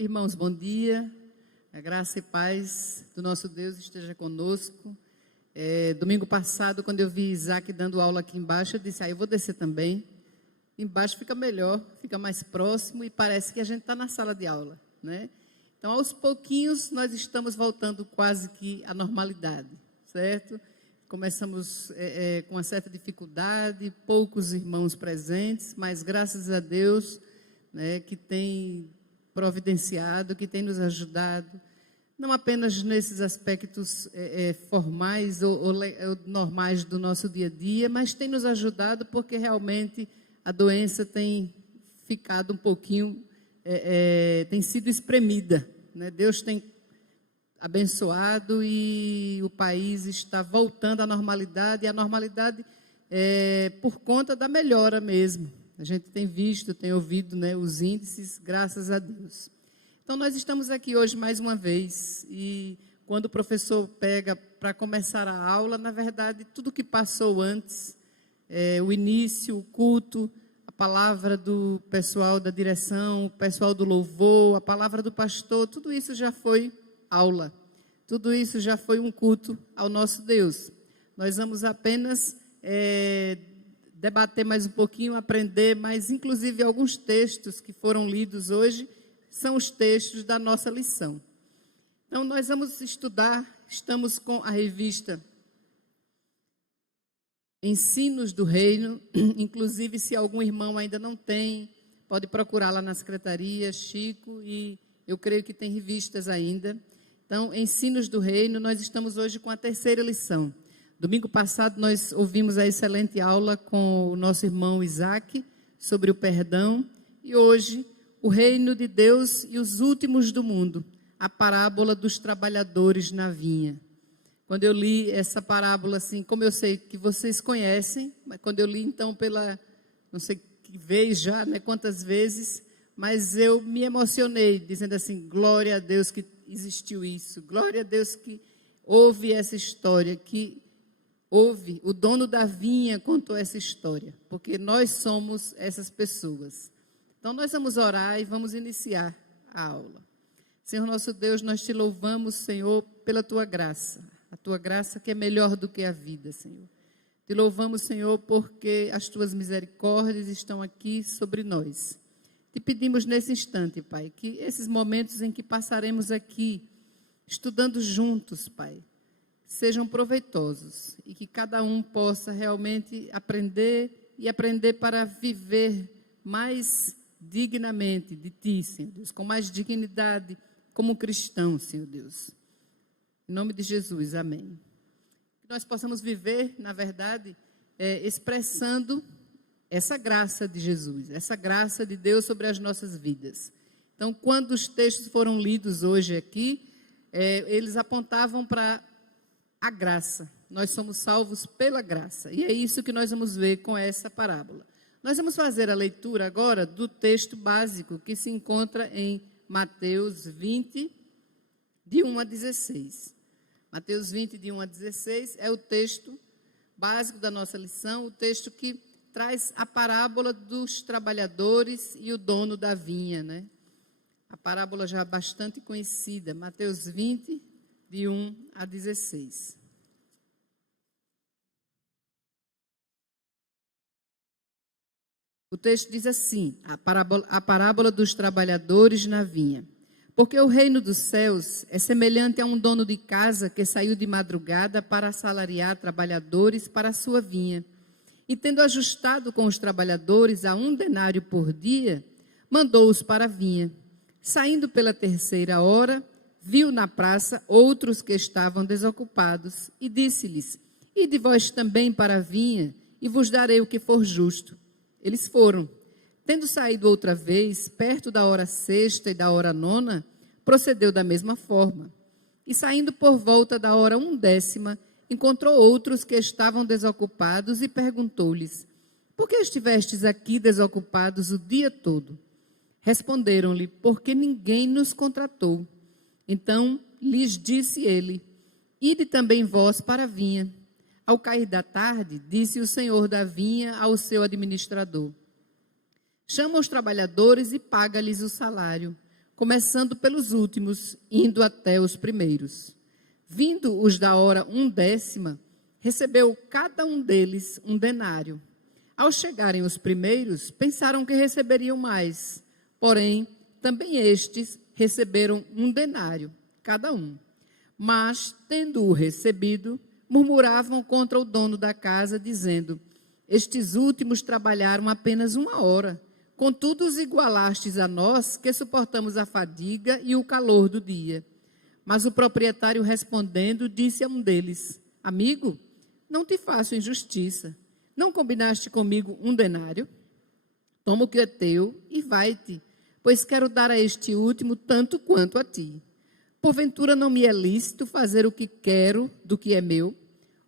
Irmãos, bom dia. A graça e paz do nosso Deus esteja conosco. Domingo passado, quando eu vi Isaac dando aula aqui embaixo, eu disse, eu vou descer também. Embaixo fica melhor, fica mais próximo e parece que a gente está na sala de aula, né? Então, aos pouquinhos, nós estamos voltando quase que à normalidade, certo? Começamos com uma certa dificuldade, poucos irmãos presentes, mas graças a Deus, né, que tem providenciado, que tem nos ajudado, não apenas nesses aspectos formais ou normais do nosso dia a dia, mas tem nos ajudado porque realmente a doença tem ficado um pouquinho, tem sido espremida, né? Deus tem abençoado e o país está voltando à normalidade, e a normalidade é por conta da melhora mesmo. A gente tem visto, tem ouvido, né, os índices, graças a Deus. Então, nós estamos aqui hoje mais uma vez, e quando o professor pega para começar a aula, na verdade, tudo que passou antes, o início, o culto, a palavra do pessoal da direção, o pessoal do louvor, a palavra do pastor, tudo isso já foi aula. Tudo isso já foi um culto ao nosso Deus. Nós vamos apenas debater mais um pouquinho, aprender, mas inclusive alguns textos que foram lidos hoje são os textos da nossa lição. Então, nós vamos estudar, estamos com a revista Ensinos do Reino, inclusive se algum irmão ainda não tem, pode procurar lá na secretaria, Chico, e eu creio que tem revistas ainda. Então, Ensinos do Reino, nós estamos hoje com a terceira lição. Domingo passado nós ouvimos a excelente aula com o nosso irmão Isaac sobre o perdão, e hoje o reino de Deus e os últimos do mundo, a parábola dos trabalhadores na vinha. Quando eu li essa parábola, assim, como eu sei que vocês conhecem, mas quando eu li então não sei que vez já, né, quantas vezes, mas eu me emocionei, dizendo assim, glória a Deus que existiu isso, glória a Deus que houve essa história, que houve, o dono da vinha contou essa história, porque nós somos essas pessoas. Então, nós vamos orar e vamos iniciar a aula. Senhor nosso Deus, nós te louvamos, Senhor, pela tua graça, a tua graça que é melhor do que a vida, Senhor. Te louvamos, Senhor, porque as tuas misericórdias estão aqui sobre nós. Te pedimos nesse instante, Pai, que esses momentos em que passaremos aqui, estudando juntos, Pai, sejam proveitosos e que cada um possa realmente aprender e aprender para viver mais dignamente de Ti, Senhor Deus, com mais dignidade como cristão, Senhor Deus. Em nome de Jesus, amém. Que nós possamos viver, na verdade, expressando essa graça de Jesus, essa graça de Deus sobre as nossas vidas. Então, quando os textos foram lidos hoje aqui, eles apontavam para a graça. Nós somos salvos pela graça. E é isso que nós vamos ver com essa parábola. Nós vamos fazer a leitura agora do texto básico que se encontra em Mateus 20, de 1 a 16. Mateus 20, de 1 a 16, é o texto básico da nossa lição, o texto que traz a parábola dos trabalhadores e o dono da vinha, né? A parábola já bastante conhecida, Mateus 20, de 1 a 16. O texto diz assim, a parábola dos trabalhadores na vinha. Porque o reino dos céus é semelhante a um dono de casa que saiu de madrugada para assalariar trabalhadores para a sua vinha. E tendo ajustado com os trabalhadores a 1 denário por dia, mandou-os para a vinha. Saindo pela 3ª hora, viu na praça outros que estavam desocupados e disse-lhes, ide vós também para a vinha e vos darei o que for justo. Eles foram. Tendo saído outra vez, perto da hora 6ª e da hora 9ª, procedeu da mesma forma. E saindo por volta da hora 1/10, encontrou outros que estavam desocupados e perguntou-lhes, por que estivestes aqui desocupados o dia todo? Responderam-lhe, porque ninguém nos contratou. Então lhes disse ele, ide também vós para a vinha. Ao cair da tarde, disse o senhor da vinha ao seu administrador, chama os trabalhadores e paga-lhes o salário, começando pelos últimos, indo até os primeiros. Vindo os da hora 1/10, recebeu cada um deles um denário. Ao chegarem os primeiros, pensaram que receberiam mais, porém, também estes receberam um denário, cada um. Mas, tendo-o recebido, murmuravam contra o dono da casa, dizendo: estes últimos trabalharam apenas 1 hora, contudo os igualastes a nós, que suportamos a fadiga e o calor do dia. Mas o proprietário, respondendo, disse a um deles: amigo, não te faço injustiça. Não combinaste comigo um denário? Toma o que é teu e vai-te, pois quero dar a este último tanto quanto a ti. Porventura não me é lícito fazer o que quero do que é meu?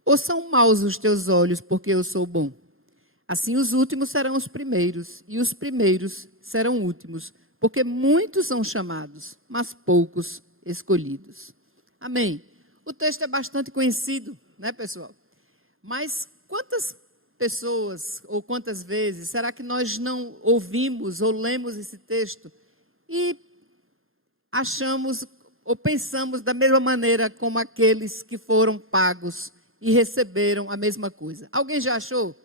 Ou são maus os teus olhos, porque eu sou bom? Assim os últimos serão os primeiros, e os primeiros serão últimos, porque muitos são chamados, mas poucos escolhidos. Amém. O texto é bastante conhecido, né, pessoal? Mas quantas pessoas, ou quantas vezes, será que nós não ouvimos ou lemos esse texto e achamos ou pensamos da mesma maneira como aqueles que foram pagos e receberam a mesma coisa? Alguém já achou?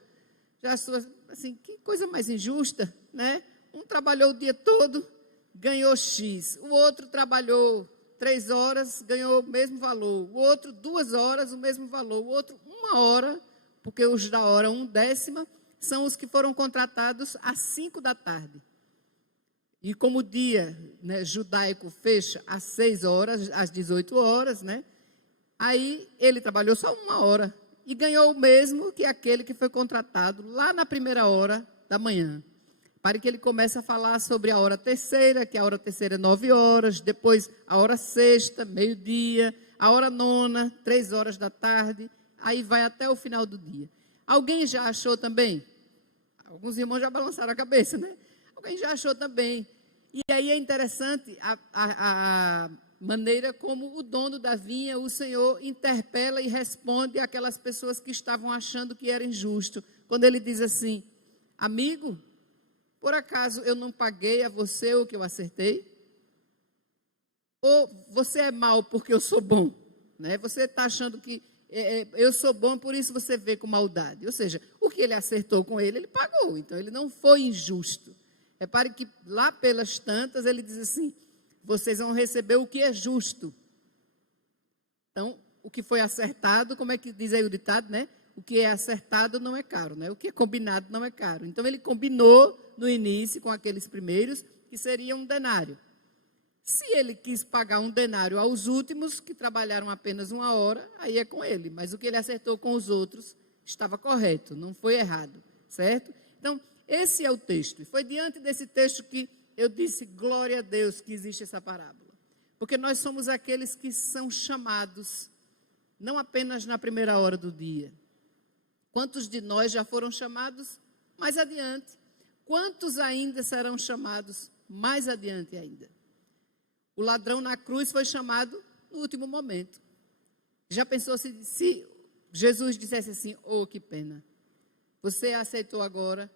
Já achou assim, que coisa mais injusta, né? Um trabalhou o dia todo, ganhou X. O outro trabalhou 3 horas, ganhou o mesmo valor. O outro 2 horas, o mesmo valor. O outro 1 hora, porque os da hora 1/10 são os que foram contratados às 5 da tarde. E como o dia, né, judaico fecha às 6 horas, às 18 horas, né? Aí ele trabalhou só 1 hora e ganhou o mesmo que aquele que foi contratado lá na primeira hora da manhã. Para que ele comece a falar sobre a hora terceira, que a hora terceira é 9 horas, depois a hora sexta, meio-dia, a hora nona, 3 horas da tarde, aí vai até o final do dia. Alguém já achou também? Alguns irmãos já balançaram a cabeça, né? Alguém já achou também. E aí é interessante a maneira como o dono da vinha, o Senhor, interpela e responde àquelas pessoas que estavam achando que era injusto. Quando ele diz assim: amigo, por acaso eu não paguei a você o que eu acertei? Ou você é mau porque eu sou bom? Né? Você está achando que eu sou bom, por isso você vê com maldade. Ou seja, o que ele acertou com ele, ele pagou. Então, ele não foi injusto. Repare que lá pelas tantas, ele diz assim: vocês vão receber o que é justo. Então, o que foi acertado, como é que diz aí o ditado, né? O que é acertado não é caro, né? O que é combinado não é caro. Então, ele combinou no início com aqueles primeiros que seria um denário. Se ele quis pagar um denário aos últimos, que trabalharam apenas 1 hora, aí é com ele. Mas o que ele acertou com os outros estava correto, não foi errado, certo? Então, esse é o texto. E foi diante desse texto que eu disse: glória a Deus que existe essa parábola. Porque nós somos aqueles que são chamados, não apenas na primeira hora do dia. Quantos de nós já foram chamados mais adiante? Quantos ainda serão chamados mais adiante ainda? O ladrão na cruz foi chamado no último momento. Já pensou se Jesus dissesse assim: oh, que pena, você aceitou agora,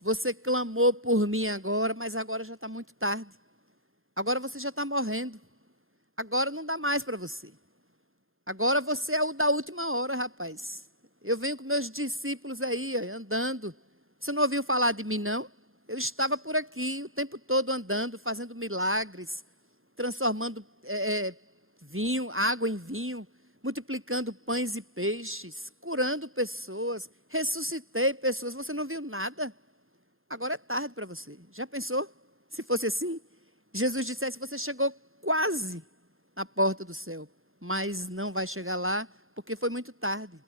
você clamou por mim agora, mas agora já está muito tarde. Agora você já está morrendo. Agora não dá mais para você. Agora você é o da última hora, rapaz. Eu venho com meus discípulos aí, andando. Você não ouviu falar de mim, não? Eu estava por aqui o tempo todo andando, fazendo milagres, transformando vinho, água em vinho, multiplicando pães e peixes, curando pessoas, ressuscitei pessoas. Você não viu nada? Agora é tarde para você. Já pensou? Se fosse assim, Jesus dissesse: você chegou quase na porta do céu, mas não vai chegar lá porque foi muito tarde.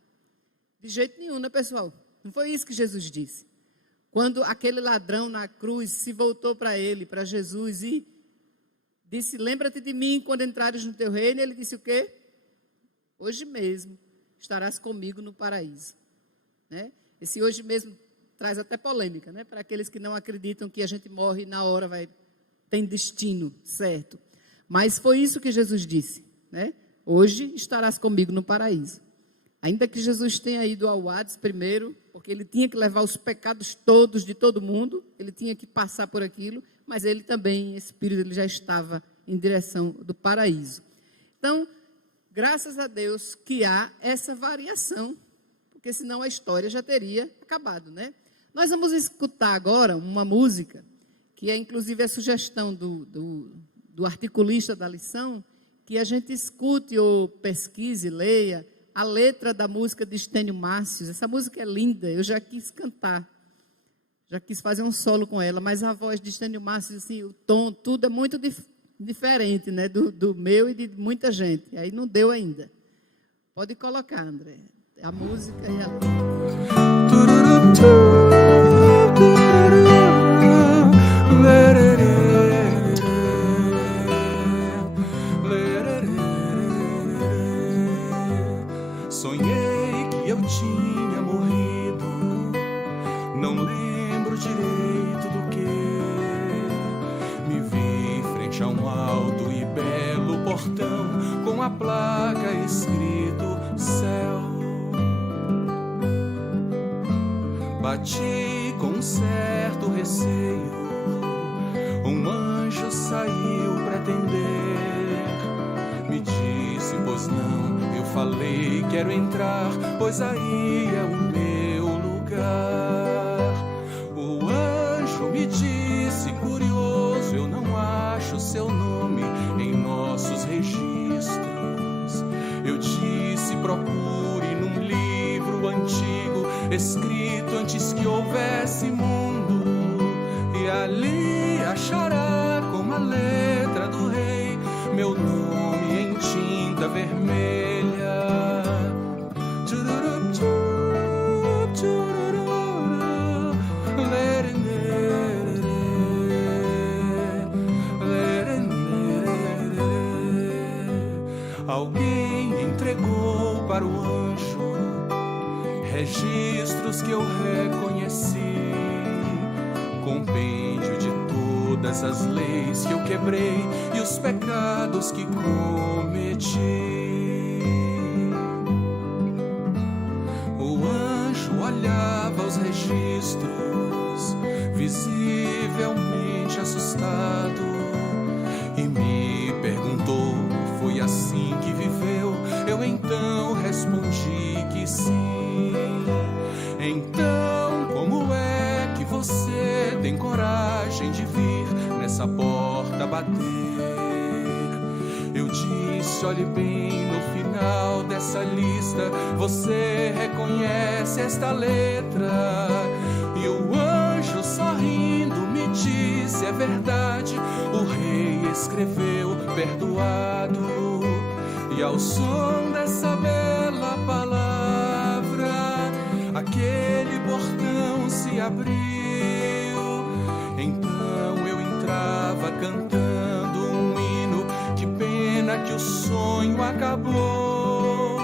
De jeito nenhum, né, pessoal? Não foi isso que Jesus disse. Quando aquele ladrão na cruz se voltou para ele, para Jesus, e disse: lembra-te de mim quando entrares no teu reino. Ele disse o quê? Hoje mesmo estarás comigo no paraíso. Né? Esse hoje mesmo traz até polêmica, né? Para aqueles que não acreditam que a gente morre e na hora tem destino certo. Mas foi isso que Jesus disse, né? Hoje estarás comigo no paraíso. Ainda que Jesus tenha ido ao Hades primeiro, porque ele tinha que levar os pecados todos de todo mundo, ele tinha que passar por aquilo, mas ele também, espírito, ele já estava em direção do paraíso. Então, graças a Deus que há essa variação, porque senão a história já teria acabado, né? Nós vamos escutar agora uma música, que é inclusive a sugestão do articulista da lição, que a gente escute ou pesquise, leia a letra da música de Estênio Márcios. Essa música é linda, eu já quis cantar, já quis fazer um solo com ela, mas a voz de Estênio Márcios, assim, o tom, tudo é muito diferente, né, do meu e de muita gente, aí não deu ainda. Pode colocar, André, a música e a letra. Sonhei que eu tinha morrido, não lembro direito do que. Me vi frente a um alto e belo portão, com a placa escrito céu. Bati com um certo receio, um anjo saiu pra atender. Me disse, pois não, eu falei, quero entrar, pois aí é o meu lugar. O anjo me disse, curioso, eu não acho seu nome em nossos registros. Eu disse, procure num livro antigo, escrito antes que houvesse mundo, e ali achará com a letra do rei meu nome em tinta vermelha. Alguém entregou para o anjo registros que eu reconheci, compêndio de todas as leis que eu quebrei e os pecados que cometi. O anjo olhava os registros, visivelmente assustado, e me perguntou, foi assim que viveu? Eu então respondi que sim. Então, como é que você tem coragem de vir nessa porta bater? Eu disse, olhe bem, no final dessa lista você reconhece esta letra. E o anjo sorrindo me disse, é verdade, o rei escreveu perdoado. E ao som dessa bela palavra, aquele portão se abriu. Então eu entrava cantando um hino, que pena que o sonho acabou.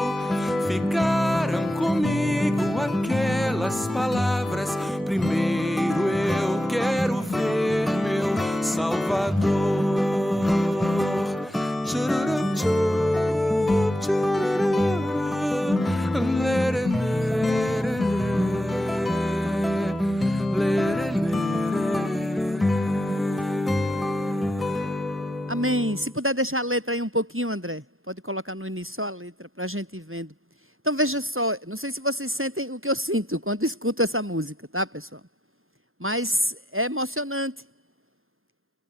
Ficaram comigo aquelas palavras, primeiro eu quero ver meu Salvador. Amém. Se puder deixar a letra aí um pouquinho, André, pode colocar no início só a letra para a gente ir vendo. Então veja só, não sei se vocês sentem o que eu sinto quando escuto essa música, tá, pessoal? Mas é emocionante,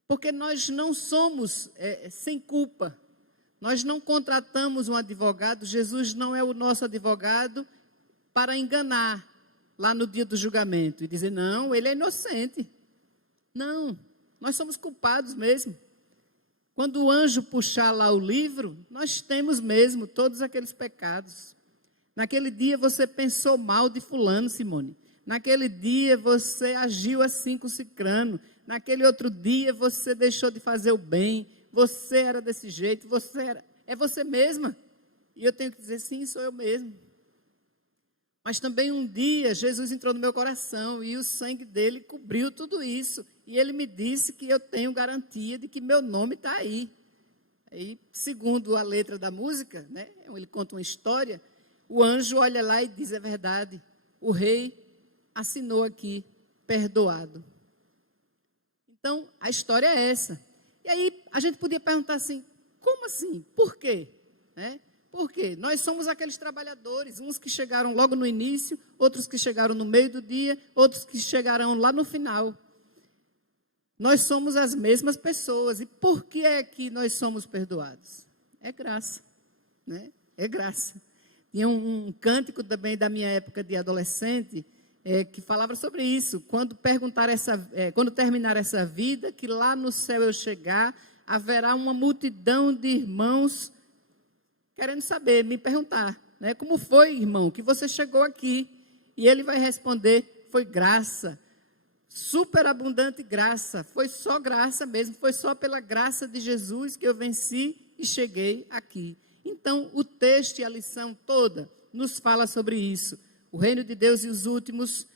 porque nós não somos sem culpa. Nós não contratamos um advogado, Jesus não é o nosso advogado para enganar lá no dia do julgamento e dizer, não, ele é inocente. Não, nós somos culpados mesmo. Quando o anjo puxar lá o livro, nós temos mesmo todos aqueles pecados. Naquele dia você pensou mal de fulano, Simone. Naquele dia você agiu assim com cicrano. Naquele outro dia você deixou de fazer o bem. Você era desse jeito, é você mesma. E eu tenho que dizer, sim, sou eu mesmo. Mas também um dia Jesus entrou no meu coração e o sangue dele cobriu tudo isso. E ele me disse que eu tenho garantia de que meu nome está aí. Aí, segundo a letra da música, né, ele conta uma história, o anjo olha lá e diz, é verdade, o rei assinou aqui, perdoado. Então, a história é essa. E aí, a gente podia perguntar assim, como assim? Por quê? Por quê? Nós somos aqueles trabalhadores, uns que chegaram logo no início, outros que chegaram no meio do dia, outros que chegarão lá no final. Nós somos as mesmas pessoas. E por que é que nós somos perdoados? É graça, É graça. Tinha um cântico também da minha época de adolescente, que falava sobre isso. Quando terminar essa vida, que lá no céu eu chegar, haverá uma multidão de irmãos querendo saber, me perguntar, como foi, irmão, que você chegou aqui? E ele vai responder, foi graça, superabundante graça, foi só graça mesmo, foi só pela graça de Jesus que eu venci e cheguei aqui. Então, o texto e a lição toda nos fala sobre isso. O reino de Deus e os últimos,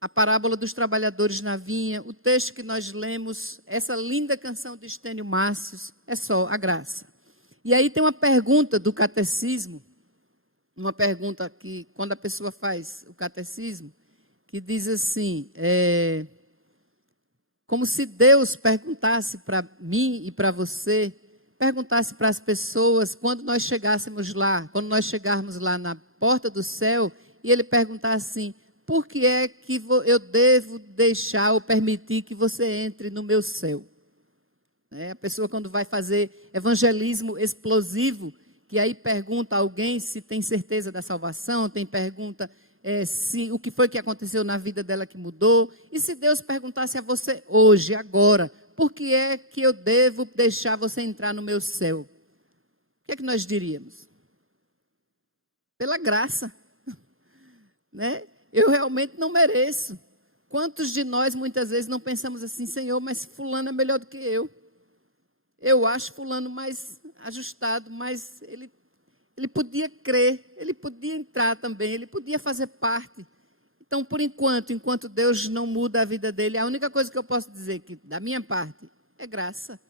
a parábola dos trabalhadores na vinha, o texto que nós lemos, essa linda canção de Estênio Márcios, é só a graça. E aí tem uma pergunta do catecismo, uma pergunta que, quando a pessoa faz o catecismo, que diz assim, como se Deus perguntasse para mim e para você, perguntasse para as pessoas, quando nós chegássemos lá, quando nós chegarmos lá na porta do céu, e ele perguntasse assim, por que é que eu devo deixar ou permitir que você entre no meu céu? A pessoa, quando vai fazer evangelismo explosivo, que aí pergunta a alguém se tem certeza da salvação, pergunta o que foi que aconteceu na vida dela que mudou. E se Deus perguntasse a você hoje, agora, por que é que eu devo deixar você entrar no meu céu? O que é que nós diríamos? Pela graça. Eu realmente não mereço. Quantos de nós, muitas vezes, não pensamos assim, Senhor, mas fulano é melhor do que eu. Eu acho fulano mais ajustado, mas ele podia crer, ele podia entrar também, ele podia fazer parte. Então, por enquanto Deus não muda a vida dele, a única coisa que eu posso dizer que, da minha parte, é graça.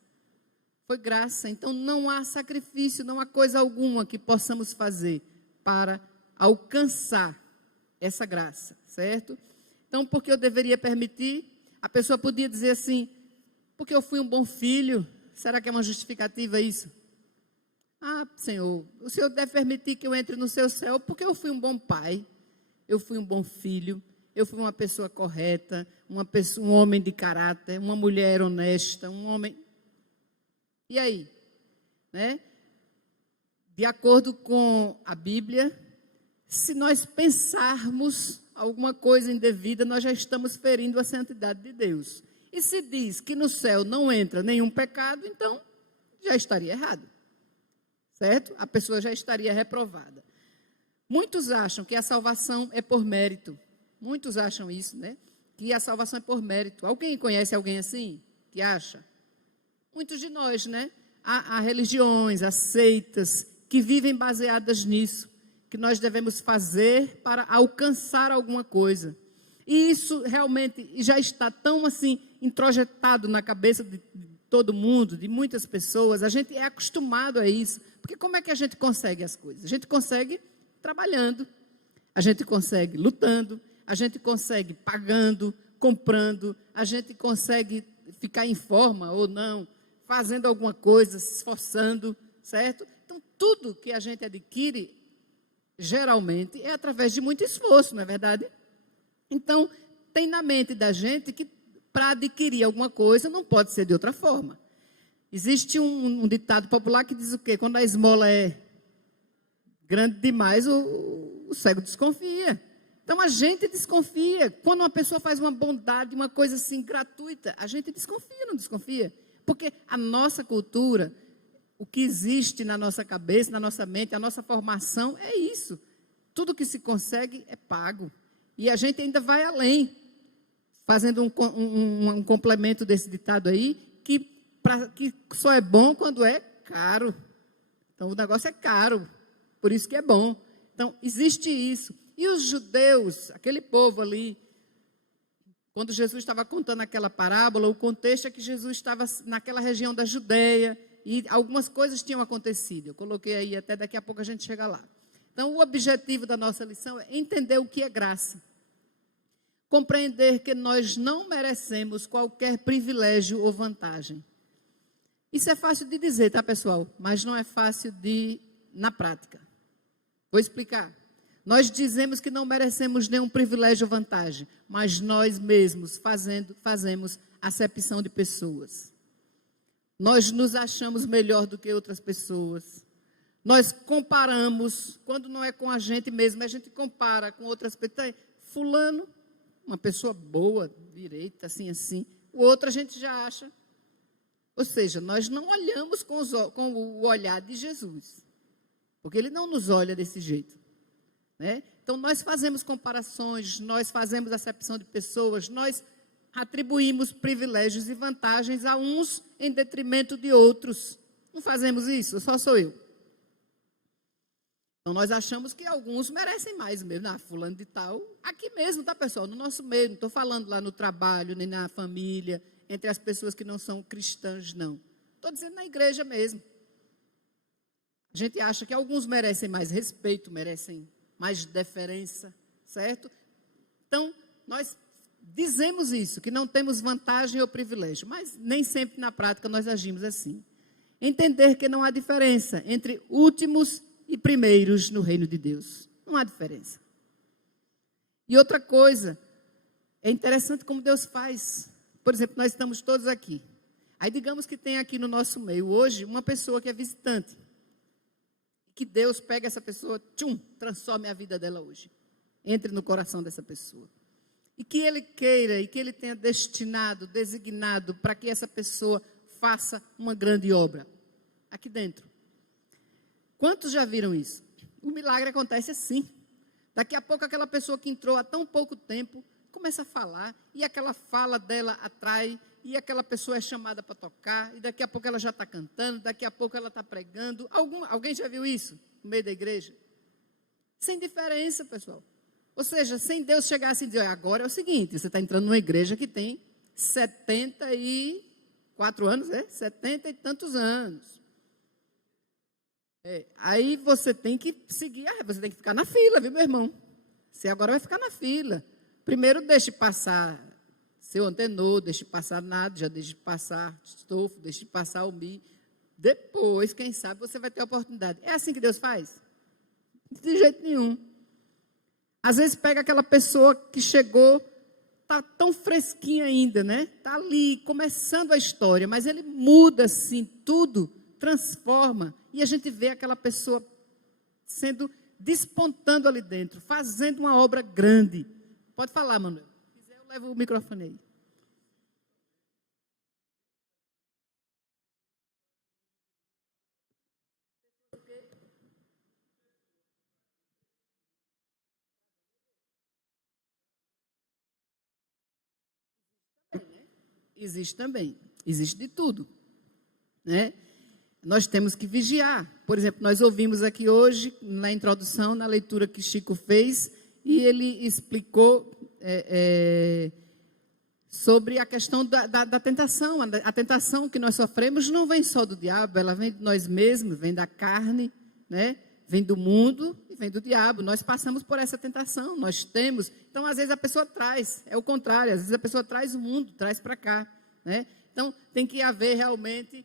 Foi graça. Então, não há sacrifício, não há coisa alguma que possamos fazer para alcançar essa graça, certo? Então, porque eu deveria permitir? A pessoa podia dizer assim, porque eu fui um bom filho. Será que é uma justificativa isso? Ah, Senhor, o Senhor deve permitir que eu entre no seu céu porque eu fui um bom pai, eu fui um bom filho, eu fui uma pessoa correta, um homem de caráter, uma mulher honesta, um homem... E aí? De acordo com a Bíblia, se nós pensarmos alguma coisa indevida, nós já estamos ferindo a santidade de Deus. E se diz que no céu não entra nenhum pecado, então já estaria errado. Certo? A pessoa já estaria reprovada. Muitos acham que a salvação é por mérito. Muitos acham isso, Que a salvação é por mérito. Alguém conhece alguém assim? Que acha? Muitos de nós, Há religiões, há seitas que vivem baseadas nisso, que nós devemos fazer para alcançar alguma coisa. E isso realmente já está tão assim introjetado na cabeça de todo mundo, de muitas pessoas. A gente é acostumado a isso. Porque como é que a gente consegue as coisas? A gente consegue trabalhando, a gente consegue lutando, a gente consegue pagando, comprando, a gente consegue ficar em forma ou não, fazendo alguma coisa, se esforçando, certo? Então, tudo que a gente adquire, geralmente, é através de muito esforço, não é verdade? Então, tem na mente da gente que para adquirir alguma coisa não pode ser de outra forma. Existe um ditado popular que diz o quê? Quando a esmola é grande demais, o cego desconfia. Então, a gente desconfia. Quando uma pessoa faz uma bondade, uma coisa assim gratuita, a gente desconfia, não desconfia? Porque a nossa cultura, o que existe na nossa cabeça, na nossa mente, a nossa formação é isso. Tudo que se consegue é pago. E a gente ainda vai além, fazendo um complemento desse ditado aí, que só é bom quando é caro. Então, o negócio é caro, por isso que é bom. Então, existe isso. E os judeus, aquele povo ali, quando Jesus estava contando aquela parábola, o contexto é que Jesus estava naquela região da Judeia e algumas coisas tinham acontecido. Eu coloquei aí, até daqui a pouco a gente chega lá. Então, o objetivo da nossa lição é entender o que é graça. compreender que nós não merecemos qualquer privilégio ou vantagem. Isso é fácil de dizer, tá, pessoal? Mas não é fácil na prática. Vou explicar. Nós dizemos que não merecemos nenhum privilégio ou vantagem, mas nós mesmos fazemos acepção de pessoas. Nós nos achamos melhor do que outras pessoas. Nós comparamos, quando não é com a gente mesmo, a gente compara com outras pessoas. Fulano, uma pessoa boa, direita, assim. O outro a gente já acha. Ou seja, nós não olhamos com o olhar de Jesus, porque ele não nos olha desse jeito, né? Então, nós fazemos comparações, nós fazemos acepção de pessoas, nós atribuímos privilégios e vantagens a uns em detrimento de outros. Não fazemos isso? Só sou eu. Então, nós achamos que alguns merecem mais mesmo. Fulano de tal, aqui mesmo, tá, pessoal? No nosso meio, não estou falando lá no trabalho, nem na família, entre as pessoas que não são cristãs, não. Estou dizendo na igreja mesmo. A gente acha que alguns merecem mais respeito, merecem mais deferência, certo? Então, nós dizemos isso, que não temos vantagem ou privilégio, mas nem sempre na prática nós agimos assim. Entender que não há diferença entre últimos e primeiros no reino de Deus. Não há diferença. E outra coisa, é interessante como Deus faz. Por exemplo, nós estamos todos aqui. Aí digamos que tem aqui no nosso meio hoje uma pessoa que é visitante. Que Deus pega essa pessoa, transforme a vida dela hoje. Entre no coração dessa pessoa. E que Ele queira, e que Ele tenha destinado, designado, para que essa pessoa faça uma grande obra. Aqui dentro. Quantos já viram isso? O milagre acontece assim. Daqui a pouco aquela pessoa que entrou há tão pouco tempo, começa a falar, e aquela fala dela atrai, e aquela pessoa é chamada para tocar, e daqui a pouco ela já está cantando, daqui a pouco ela está pregando. Alguém já viu isso no meio da igreja? Sem diferença, pessoal. Ou seja, sem Deus chegar assim e dizer, agora é o seguinte, você está entrando numa igreja que tem 74 anos, 70 e tantos anos. Aí você tem que seguir, você tem que ficar na fila, viu, meu irmão? Você agora vai ficar na fila. Primeiro deixe passar seu antenor, deixe passar nada, já deixe passar estofo, deixe passar o mi. Depois, quem sabe, você vai ter a oportunidade. É assim que Deus faz? De jeito nenhum. Às vezes pega aquela pessoa que chegou, está tão fresquinha ainda, né? Está ali, começando a história, mas ele muda assim, tudo, transforma. E a gente vê aquela pessoa despontando ali dentro, fazendo uma obra grande. Pode falar, Manuel. Se quiser, eu levo o microfone aí. Existe também. Existe de tudo, né? Nós temos que vigiar. Por exemplo, nós ouvimos aqui hoje, na introdução, na leitura que Chico fez, e ele explicou sobre a questão da tentação. A tentação que nós sofremos não vem só do diabo, ela vem de nós mesmos, vem da carne, né? Vem do mundo e vem do diabo. Nós passamos por essa tentação, nós temos. Então, às vezes a pessoa traz, é o contrário, às vezes a pessoa traz o mundo, traz para cá, né? Então, tem que haver realmente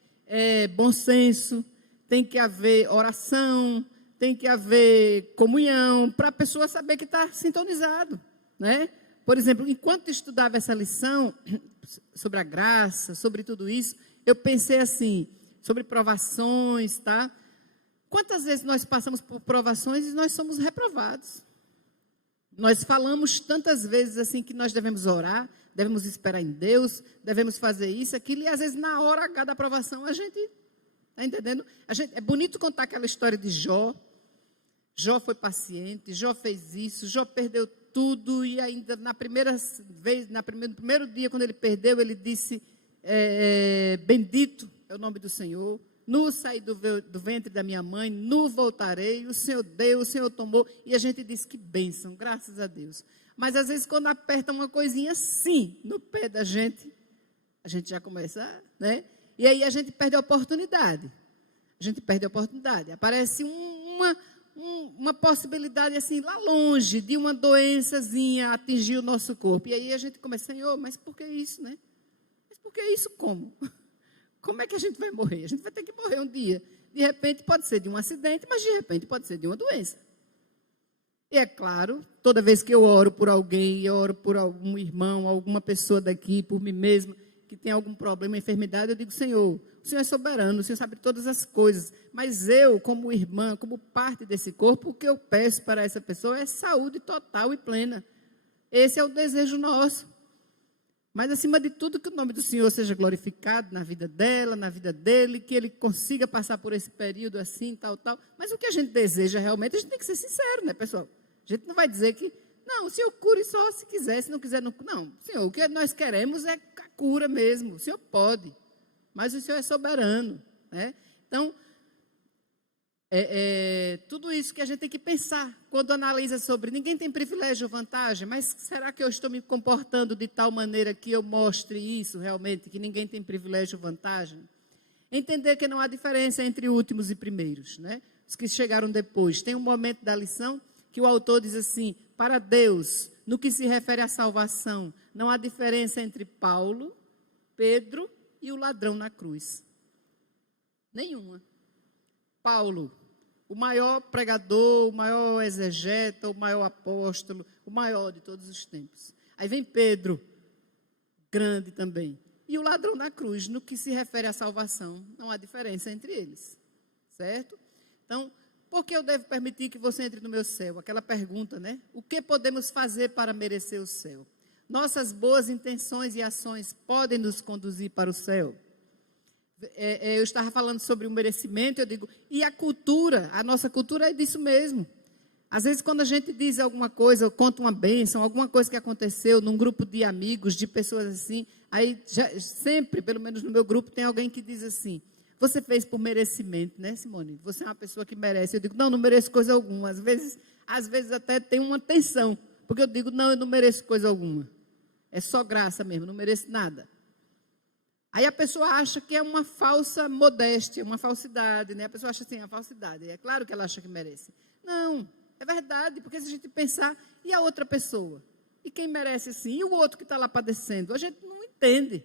bom senso, tem que haver oração, tem que haver comunhão, para a pessoa saber que está sintonizado, né? Por exemplo, enquanto estudava essa lição sobre a graça, sobre tudo isso, eu pensei assim, sobre provações, tá? Quantas vezes nós passamos por provações e nós somos reprovados? Nós falamos tantas vezes assim que nós devemos orar, devemos esperar em Deus, devemos fazer isso, aquilo, e às vezes na hora H da aprovação a gente, está entendendo? É bonito contar aquela história de Jó. Jó foi paciente, Jó fez isso, Jó perdeu tudo, e ainda na primeira vez, no primeiro dia, quando ele perdeu, ele disse, bendito é o nome do Senhor, nu saí do ventre da minha mãe, nu voltarei, o Senhor deu, o Senhor tomou, e a gente diz que bênção, graças a Deus. Mas às vezes quando aperta uma coisinha assim, no pé da gente, a gente já começa, né? E aí a gente perde a oportunidade. Aparece uma possibilidade assim, lá longe, de uma doençazinha atingir o nosso corpo. E aí a gente começa, Senhor, mas por que isso, né? Mas por que isso como? Como é que a gente vai morrer? A gente vai ter que morrer um dia. De repente pode ser de um acidente, mas de repente pode ser de uma doença. E é claro, toda vez que eu oro por alguém, eu oro por algum irmão, alguma pessoa daqui, por mim mesma, que tem algum problema, enfermidade, eu digo, Senhor, o Senhor é soberano, o Senhor sabe todas as coisas, mas eu, como irmã, como parte desse corpo, o que eu peço para essa pessoa é saúde total e plena. Esse é o desejo nosso. Mas, acima de tudo, que o nome do Senhor seja glorificado na vida dela, na vida dele, que ele consiga passar por esse período assim, tal. Mas o que a gente deseja realmente, a gente tem que ser sincero, né, pessoal? A gente não vai dizer que, não, o Senhor cure só se quiser, se não quiser, não. Não, Senhor, o que nós queremos é a cura mesmo. O Senhor pode, mas o Senhor é soberano, né? Então, tudo isso que a gente tem que pensar quando analisa sobre, ninguém tem privilégio ou vantagem, mas será que eu estou me comportando de tal maneira que eu mostre isso realmente, que ninguém tem privilégio ou vantagem? Entender que não há diferença entre últimos e primeiros, né? Os que chegaram depois. Tem um momento da lição que o autor diz assim, para Deus, no que se refere à salvação, não há diferença entre Paulo, Pedro e o ladrão na cruz. Nenhuma. Paulo, o maior pregador, o maior exegeta, o maior apóstolo, o maior de todos os tempos. Aí vem Pedro, grande também. E o ladrão na cruz, no que se refere à salvação, não há diferença entre eles. Certo? Então, por que eu devo permitir que você entre no meu céu? Aquela pergunta, né? O que podemos fazer para merecer o céu? Nossas boas intenções e ações podem nos conduzir para o céu? Eu estava falando sobre o merecimento, eu digo, e a cultura, a nossa cultura é disso mesmo. Às vezes, quando a gente diz alguma coisa, ou conta uma bênção, alguma coisa que aconteceu num grupo de amigos, de pessoas assim, aí sempre, pelo menos no meu grupo, tem alguém que diz assim, você fez por merecimento, né, Simone? Você é uma pessoa que merece. Eu digo, não mereço coisa alguma. Às vezes até tem uma tensão, porque eu digo, não, eu não mereço coisa alguma. É só graça mesmo, não mereço nada. Aí a pessoa acha que é uma falsa modéstia, uma falsidade, né? A pessoa acha assim, é uma falsidade. É claro que ela acha que merece. Não, é verdade, porque se a gente pensar, e a outra pessoa? E quem merece sim? E o outro que está lá padecendo? A gente não entende.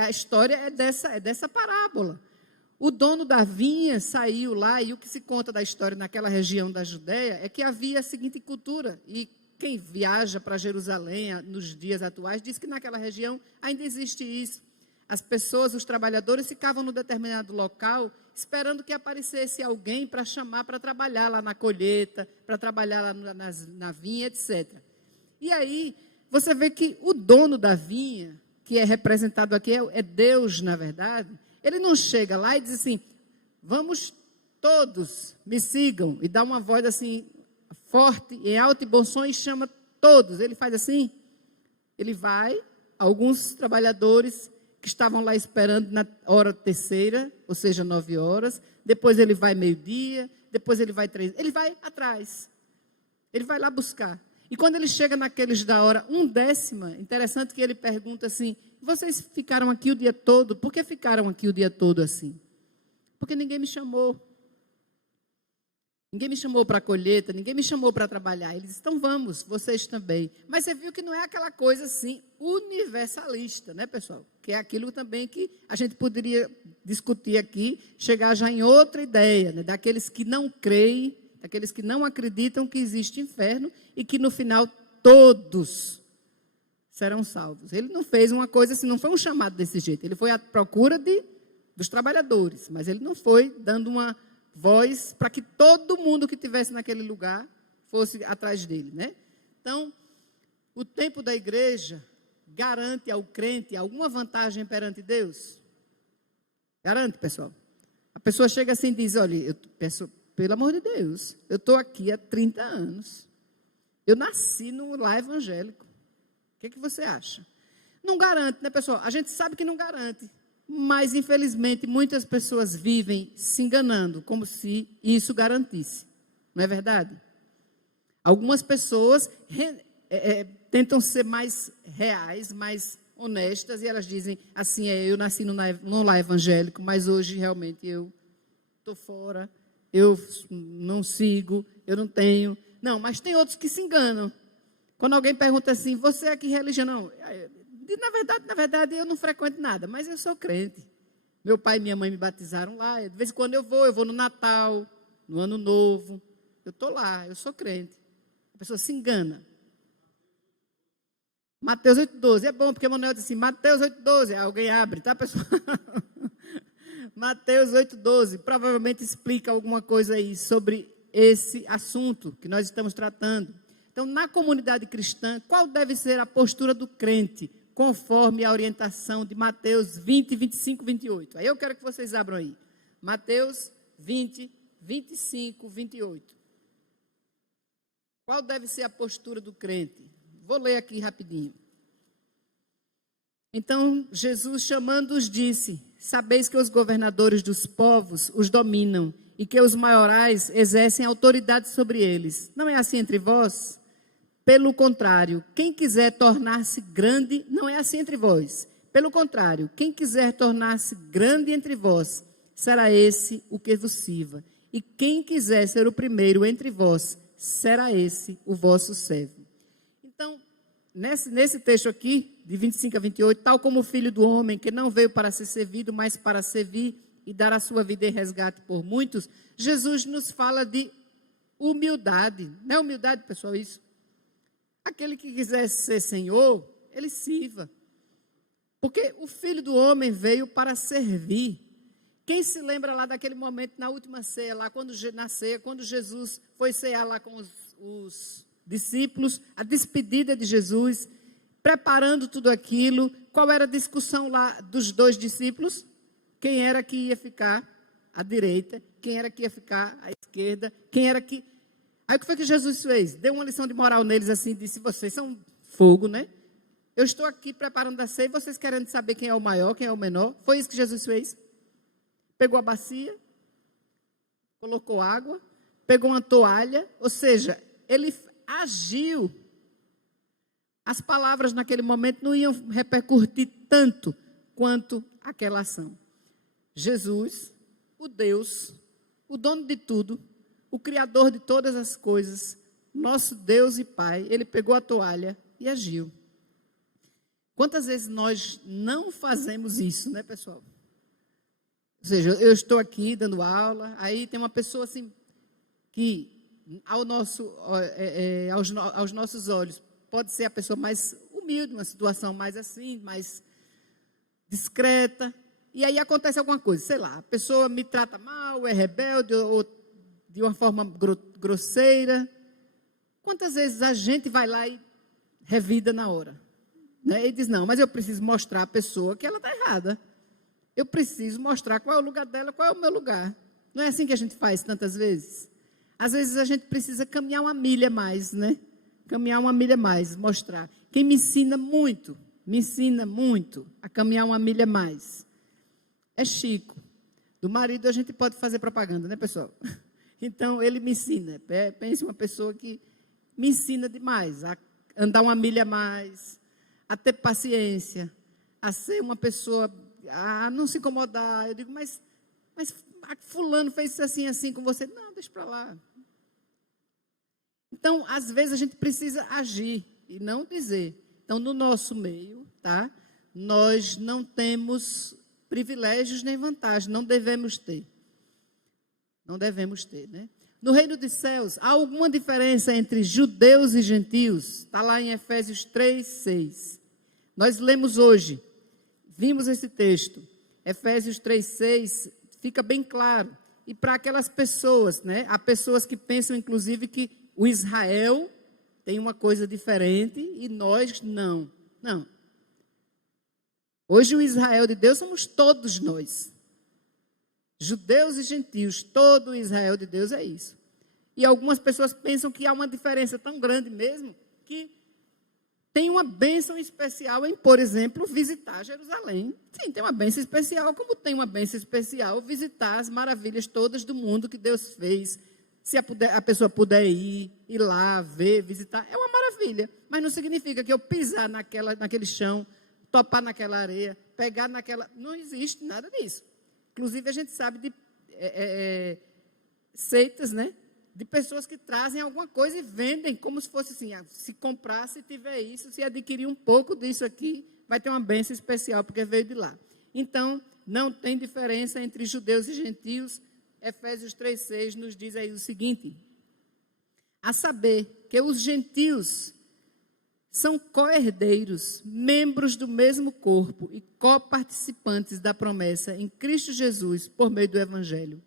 A história é dessa parábola. O dono da vinha saiu lá, e o que se conta da história naquela região da Judéia é que havia a seguinte cultura, e quem viaja para Jerusalém nos dias atuais diz que naquela região ainda existe isso. As pessoas, os trabalhadores, ficavam num determinado local esperando que aparecesse alguém para chamar para trabalhar lá na colheita, para trabalhar lá na vinha, etc. E aí, você vê que o dono da vinha, que é representado aqui, é Deus, na verdade, ele não chega lá e diz assim, vamos todos, me sigam, e dá uma voz assim, forte, em alto e bom som, e chama todos. Ele faz assim, ele vai, alguns trabalhadores que estavam lá esperando na hora terceira, ou seja, 9 horas, depois ele vai meio-dia, depois ele vai 3, ele vai atrás, ele vai lá buscar. E quando ele chega naqueles da hora 1/10, interessante que ele pergunta assim, vocês ficaram aqui o dia todo? Por que ficaram aqui o dia todo assim? Porque ninguém me chamou. Ninguém me chamou para a colheita, ninguém me chamou para trabalhar. Ele disse, então vamos, vocês também. Mas você viu que não é aquela coisa assim, universalista, né, pessoal? Que é aquilo também que a gente poderia discutir aqui, chegar já em outra ideia, né? Daqueles que não creem, daqueles que não acreditam que existe inferno e que no final todos serão salvos. Ele não fez uma coisa assim, não foi um chamado desse jeito. Ele foi à procura dos trabalhadores, mas ele não foi dando uma voz para que todo mundo que estivesse naquele lugar fosse atrás dele, né? Então, o tempo da igreja garante ao crente alguma vantagem perante Deus? Garante, pessoal. A pessoa chega assim e diz, olha, eu peço, pelo amor de Deus, eu estou aqui há 30 anos. Eu nasci num lar evangélico. O que você acha? Não garante, né, pessoal? A gente sabe que não garante. Mas, infelizmente, muitas pessoas vivem se enganando, como se isso garantisse. Não é verdade? Algumas pessoas tentam ser mais reais, mais honestas, e elas dizem assim, eu nasci num lar evangélico, mas hoje realmente eu estou fora, eu não sigo, eu não tenho. Não, mas tem outros que se enganam. Quando alguém pergunta assim, você é que religião? Não, na verdade, eu não frequento nada, mas eu sou crente. Meu pai e minha mãe me batizaram lá, de vez em quando eu vou no Natal, no Ano Novo, eu estou lá, eu sou crente. A pessoa se engana. Mateus 8,12, é bom, porque Manuel disse assim, Mateus 8,12, alguém abre, tá, pessoal? Mateus 8,12, provavelmente explica alguma coisa aí sobre esse assunto que nós estamos tratando. Então, na comunidade cristã, qual deve ser a postura do crente, conforme a orientação de Mateus 20, 25, 28? Aí eu quero que vocês abram aí. Mateus 20, 25, 28. Qual deve ser a postura do crente? Vou ler aqui rapidinho. Então, Jesus chamando-os disse, sabeis que os governadores dos povos os dominam e que os maiorais exercem autoridade sobre eles. Não é assim entre vós? Pelo contrário, quem quiser tornar-se grande, não é assim entre vós. Pelo contrário, quem quiser tornar-se grande entre vós, será esse o que vos sirva. E quem quiser ser o primeiro entre vós, será esse o vosso servo. Então, nesse texto aqui, de 25 a 28, tal como o Filho do Homem, que não veio para ser servido, mas para servir e dar a sua vida em resgate por muitos, Jesus nos fala de humildade. Não é humildade, pessoal, isso? Aquele que quiser ser Senhor, ele sirva. Porque o Filho do Homem veio para servir. Quem se lembra lá daquele momento, na última ceia, lá quando Jesus foi cear lá com os discípulos, a despedida de Jesus, preparando tudo aquilo, qual era a discussão lá dos dois discípulos? Quem era que ia ficar à direita, quem era que ia ficar à esquerda, quem era que... Aí o que foi que Jesus fez? Deu uma lição de moral neles assim, disse, vocês são fogo, né? Eu estou aqui preparando a ceia, vocês querendo saber quem é o maior, quem é o menor. Foi isso que Jesus fez. Pegou a bacia, colocou água, pegou uma toalha, ou seja, ele agiu. As palavras naquele momento não iam repercutir tanto quanto aquela ação. Jesus, o Deus, o dono de tudo, o Criador de todas as coisas, nosso Deus e Pai, ele pegou a toalha e agiu. Quantas vezes nós não fazemos isso, né, pessoal? Ou seja, eu estou aqui dando aula, aí tem uma pessoa assim, que aos nossos olhos, pode ser a pessoa mais humilde, uma situação mais assim, mais discreta, e aí acontece alguma coisa, sei lá, a pessoa me trata mal, é rebelde, ou de uma forma grosseira. Quantas vezes a gente vai lá e revida na hora? Né? E diz, não, mas eu preciso mostrar à pessoa que ela está errada. Eu preciso mostrar qual é o lugar dela, qual é o meu lugar. Não é assim que a gente faz tantas vezes? Às vezes a gente precisa caminhar uma milha mais, né? Caminhar uma milha mais, mostrar. Quem me ensina muito a caminhar uma milha mais, é Chico. Do marido a gente pode fazer propaganda, né, pessoal? Então, ele me ensina. Pense uma pessoa que me ensina demais a andar uma milha a mais, a ter paciência, a ser uma pessoa, a não se incomodar. Eu digo, mas fulano fez isso assim com você. Não, deixa para lá. Então, às vezes a gente precisa agir e não dizer. Então, no nosso meio, tá? Nós não temos privilégios nem vantagens, não devemos ter. Não devemos ter, né? No reino dos céus, há alguma diferença entre judeus e gentios? Está lá em Efésios 3, 6. Nós lemos hoje, vimos esse texto. Efésios 3, 6, fica bem claro. E para aquelas pessoas, né? Há pessoas que pensam, inclusive, que o Israel tem uma coisa diferente e nós não. Não. Hoje o Israel de Deus somos todos nós. Judeus e gentios, todo o Israel de Deus é isso. E algumas pessoas pensam que há uma diferença tão grande mesmo, que tem uma bênção especial em, por exemplo, visitar Jerusalém. Sim, tem uma bênção especial, como tem uma bênção especial visitar as maravilhas todas do mundo que Deus fez. Se a pessoa puder ir lá, ver, visitar, é uma maravilha. Mas não significa que eu pisar naquele chão, topar naquela areia, pegar naquela... Não existe nada disso. Inclusive, a gente sabe de seitas, né? De pessoas que trazem alguma coisa e vendem como se fosse assim, se comprar, se tiver isso, se adquirir um pouco disso aqui, vai ter uma bênção especial, porque veio de lá. Então, não tem diferença entre judeus e gentios. Efésios 3,6 nos diz aí o seguinte: a saber que os gentios são co-herdeiros, membros do mesmo corpo e coparticipantes da promessa em Cristo Jesus por meio do Evangelho.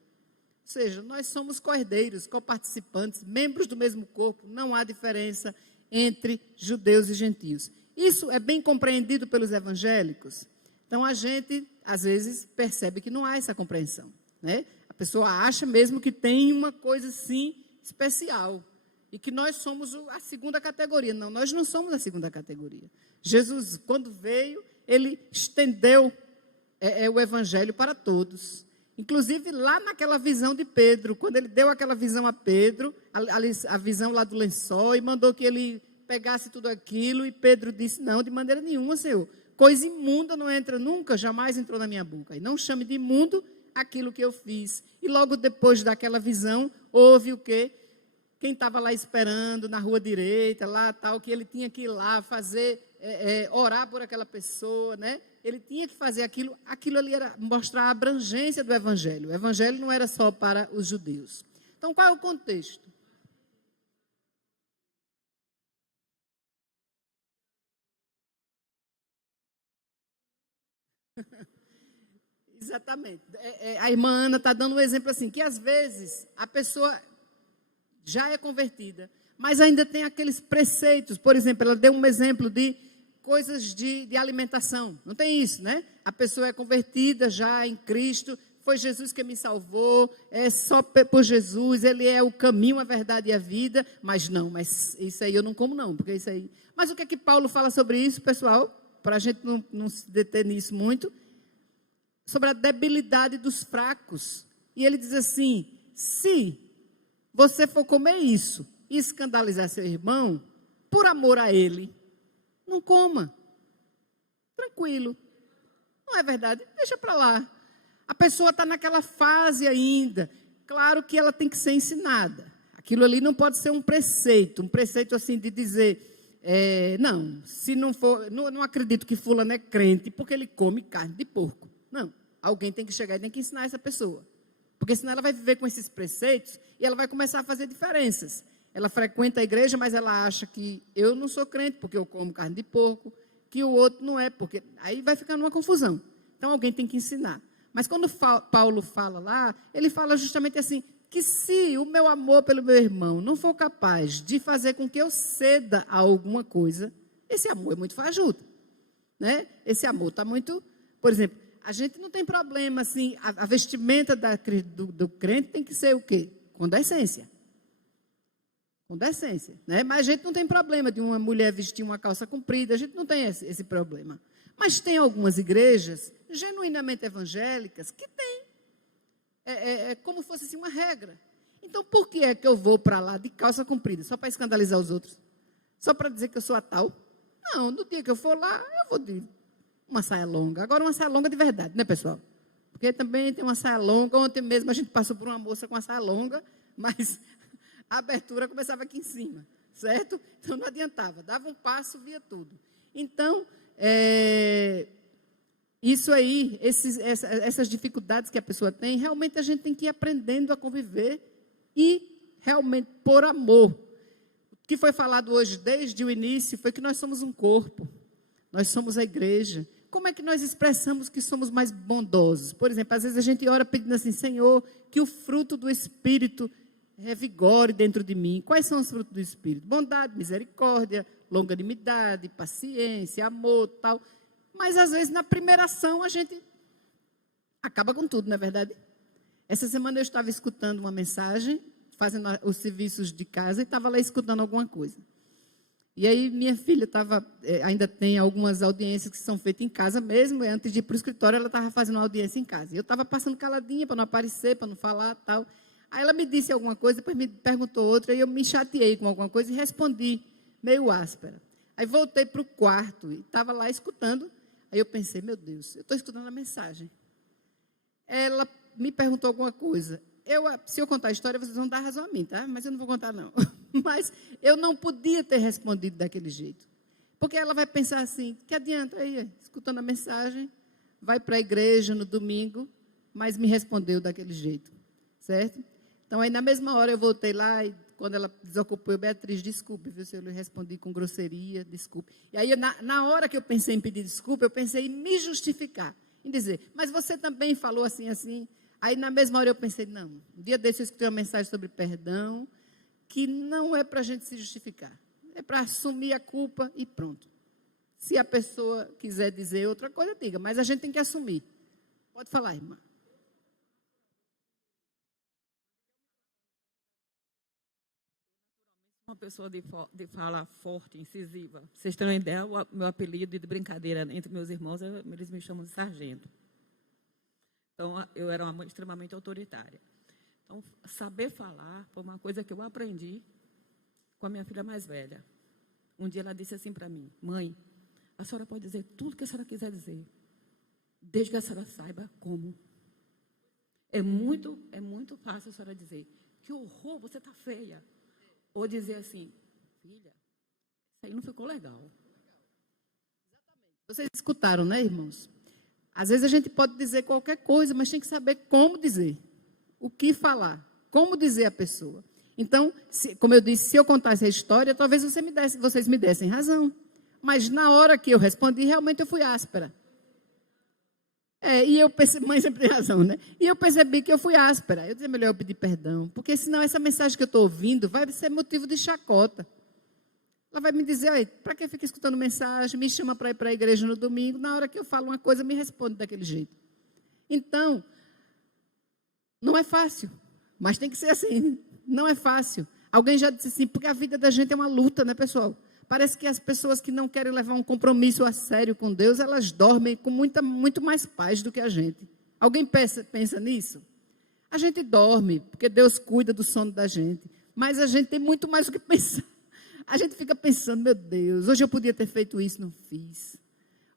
Ou seja, nós somos co-herdeiros, coparticipantes, membros do mesmo corpo, não há diferença entre judeus e gentios. Isso é bem compreendido pelos evangélicos. Então, a gente, às vezes, percebe que não há essa compreensão, né? A pessoa acha mesmo que tem uma coisa, assim, especial. E que nós somos a segunda categoria. Não, nós não somos a segunda categoria. Jesus, quando veio, ele estendeu o evangelho para todos. Inclusive, lá naquela visão de Pedro, quando ele deu aquela visão a Pedro, a visão lá do lençol, e mandou que ele pegasse tudo aquilo, e Pedro disse: não, de maneira nenhuma, Senhor. Coisa imunda não entra nunca, jamais entrou na minha boca. E não chame de imundo aquilo que eu fiz. E logo depois daquela visão, houve o quê? Quem estava lá esperando na rua direita, lá tal, que ele tinha que ir lá fazer, orar por aquela pessoa, né? Ele tinha que fazer aquilo ali era mostrar a abrangência do evangelho. O evangelho não era só para os judeus. Então, qual é o contexto? Exatamente. A irmã Ana está dando um exemplo assim, que às vezes a pessoa já é convertida, mas ainda tem aqueles preceitos. Por exemplo, ela deu um exemplo de coisas de alimentação. Não tem isso, né? A pessoa é convertida já em Cristo, foi Jesus que me salvou, é só por Jesus, ele é o caminho, a verdade e a vida, mas isso aí eu não como não, porque isso aí... Mas o que é que Paulo fala sobre isso, pessoal? Para a gente não se deter nisso muito, sobre a debilidade dos fracos. E ele diz assim: se você for comer isso e escandalizar seu irmão, por amor a ele, não coma. Tranquilo. Não é verdade? Deixa para lá. A pessoa está naquela fase ainda. Claro que ela tem que ser ensinada. Aquilo ali não pode ser um preceito assim de dizer, não, se não for, não acredito que fulano é crente porque ele come carne de porco. Não, alguém tem que chegar e tem que ensinar essa pessoa. Porque senão ela vai viver com esses preceitos e ela vai começar a fazer diferenças. Ela frequenta a igreja, mas ela acha que eu não sou crente porque eu como carne de porco, que o outro não é, porque aí vai ficar numa confusão. Então alguém tem que ensinar. Mas quando Paulo fala lá, ele fala justamente assim, que se o meu amor pelo meu irmão não for capaz de fazer com que eu ceda a alguma coisa, esse amor é muito fajuto, né? Esse amor está muito... Por exemplo, a gente não tem problema, assim, a vestimenta do crente tem que ser o quê? Com decência. Com decência, né? Mas a gente não tem problema de uma mulher vestir uma calça comprida, a gente não tem esse problema. Mas tem algumas igrejas genuinamente evangélicas que têm. É como se fosse assim, uma regra. Então, por que é que eu vou para lá de calça comprida? Só para escandalizar os outros? Só para dizer que eu sou a tal? Não, no dia que eu for lá, eu vou de uma saia longa. Agora, uma saia longa de verdade, né, pessoal? Porque também tem uma saia longa. Ontem mesmo a gente passou por uma moça com uma saia longa, mas a abertura começava aqui em cima, certo? Então, não adiantava. Dava um passo, via tudo. Então, isso aí, essas dificuldades que a pessoa tem, realmente a gente tem que ir aprendendo a conviver e realmente por amor. O que foi falado hoje desde o início foi que nós somos um corpo, nós somos a igreja. Como é que nós expressamos que somos mais bondosos? Por exemplo, às vezes a gente ora pedindo assim, Senhor, que o fruto do Espírito revigore dentro de mim. Quais são os frutos do Espírito? Bondade, misericórdia, longanimidade, paciência, amor, tal. Mas, às vezes, na primeira ação, a gente acaba com tudo, não é verdade? Essa semana eu estava escutando uma mensagem, fazendo os serviços de casa, e estava lá escutando alguma coisa. E aí, minha filha ainda tem algumas audiências que são feitas em casa mesmo, e antes de ir para o escritório, ela estava fazendo uma audiência em casa. E eu estava passando caladinha para não aparecer, para não falar, tal. Aí ela me disse alguma coisa, depois me perguntou outra, e eu me chateei com alguma coisa e respondi, meio áspera. Aí voltei para o quarto e estava lá escutando. Aí eu pensei, meu Deus, eu estou escutando a mensagem. Ela me perguntou alguma coisa. se eu contar a história, vocês vão dar razão a mim, tá? Mas eu não vou contar, não. Mas eu não podia ter respondido daquele jeito. Porque ela vai pensar assim, que adianta aí, escutando a mensagem, vai para a igreja no domingo, mas me respondeu daquele jeito, certo? Então, aí na mesma hora eu voltei lá e quando ela desocupou, Beatriz, desculpe, viu, se eu lhe respondi com grosseria, desculpe. E aí, na hora que eu pensei em pedir desculpa, eu pensei em me justificar, em dizer, mas você também falou assim, assim. Aí, na mesma hora, eu pensei, não, um dia desse eu escutei uma mensagem sobre perdão, que não é para a gente se justificar, é para assumir a culpa e pronto. Se a pessoa quiser dizer outra coisa, diga, mas a gente tem que assumir. Pode falar, irmã. Uma pessoa de fala forte, incisiva. Vocês têm uma ideia, o meu apelido de brincadeira entre meus irmãos, eles me chamam de sargento. Então, eu era uma mãe extremamente autoritária. Então, saber falar foi uma coisa que eu aprendi com a minha filha mais velha. Um dia ela disse assim para mim, mãe, a senhora pode dizer tudo que a senhora quiser dizer, desde que a senhora saiba como. É muito fácil a senhora dizer, que horror, você está feia. Ou dizer assim, filha, isso aí não ficou legal. Vocês escutaram, né, irmãos? Às vezes a gente pode dizer qualquer coisa, mas tem que saber como dizer, o que falar, como dizer a pessoa. Então, como eu disse, se eu contasse a história, talvez vocês me dessem razão. Mas na hora que eu respondi, realmente eu fui áspera. E eu percebi, mãe sempre tem razão, né? E eu percebi que eu fui áspera. Eu disse, melhor eu pedir perdão, porque senão essa mensagem que eu estou ouvindo vai ser motivo de chacota. Ela vai me dizer, para que fica escutando mensagem, me chama para ir para a igreja no domingo, na hora que eu falo uma coisa, me responde daquele jeito. Então, não é fácil, mas tem que ser assim, não é fácil. Alguém já disse assim, porque a vida da gente é uma luta, né, pessoal? Parece que as pessoas que não querem levar um compromisso a sério com Deus, elas dormem com muito mais paz do que a gente. Alguém pensa nisso? A gente dorme, porque Deus cuida do sono da gente. Mas a gente tem muito mais o que pensar. A gente fica pensando, meu Deus, hoje eu podia ter feito isso, não fiz.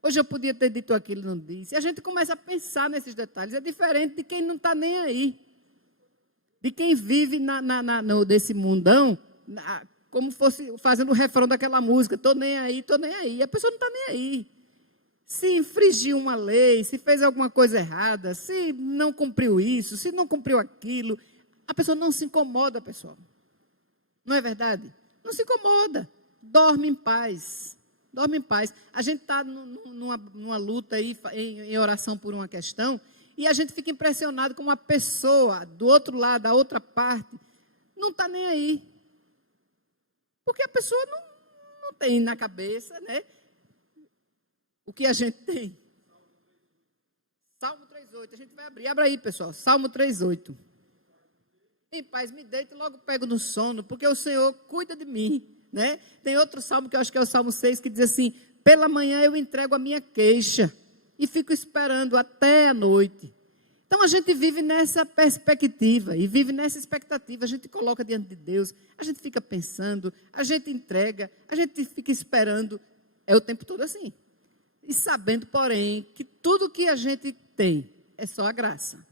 Hoje eu podia ter dito aquilo, não disse. E a gente começa a pensar nesses detalhes. É diferente de quem não está nem aí. De quem vive desse mundão, como fosse fazendo o refrão daquela música, estou nem aí, estou nem aí. A pessoa não está nem aí. Se infringiu uma lei, se fez alguma coisa errada, se não cumpriu isso, se não cumpriu aquilo, a pessoa não se incomoda, pessoal. Não é verdade? Não se incomoda. Dorme em paz. Dorme em paz. A gente está numa luta aí, em oração por uma questão, e a gente fica impressionado com uma pessoa do outro lado, da outra parte, não está nem aí. Porque a pessoa não tem na cabeça, né? O que a gente tem. Salmo 3,8. A gente vai abrir. Abra aí, pessoal. Salmo 3,8. Em paz me deito e logo pego no sono, porque o Senhor cuida de mim, né? Tem outro salmo que eu acho que é o Salmo 6, que diz assim, pela manhã eu entrego a minha queixa e fico esperando até a noite. Então, a gente vive nessa perspectiva e vive nessa expectativa. A gente coloca diante de Deus, a gente fica pensando, a gente entrega, a gente fica esperando. É o tempo todo assim. E sabendo, porém, que tudo que a gente tem é só a graça.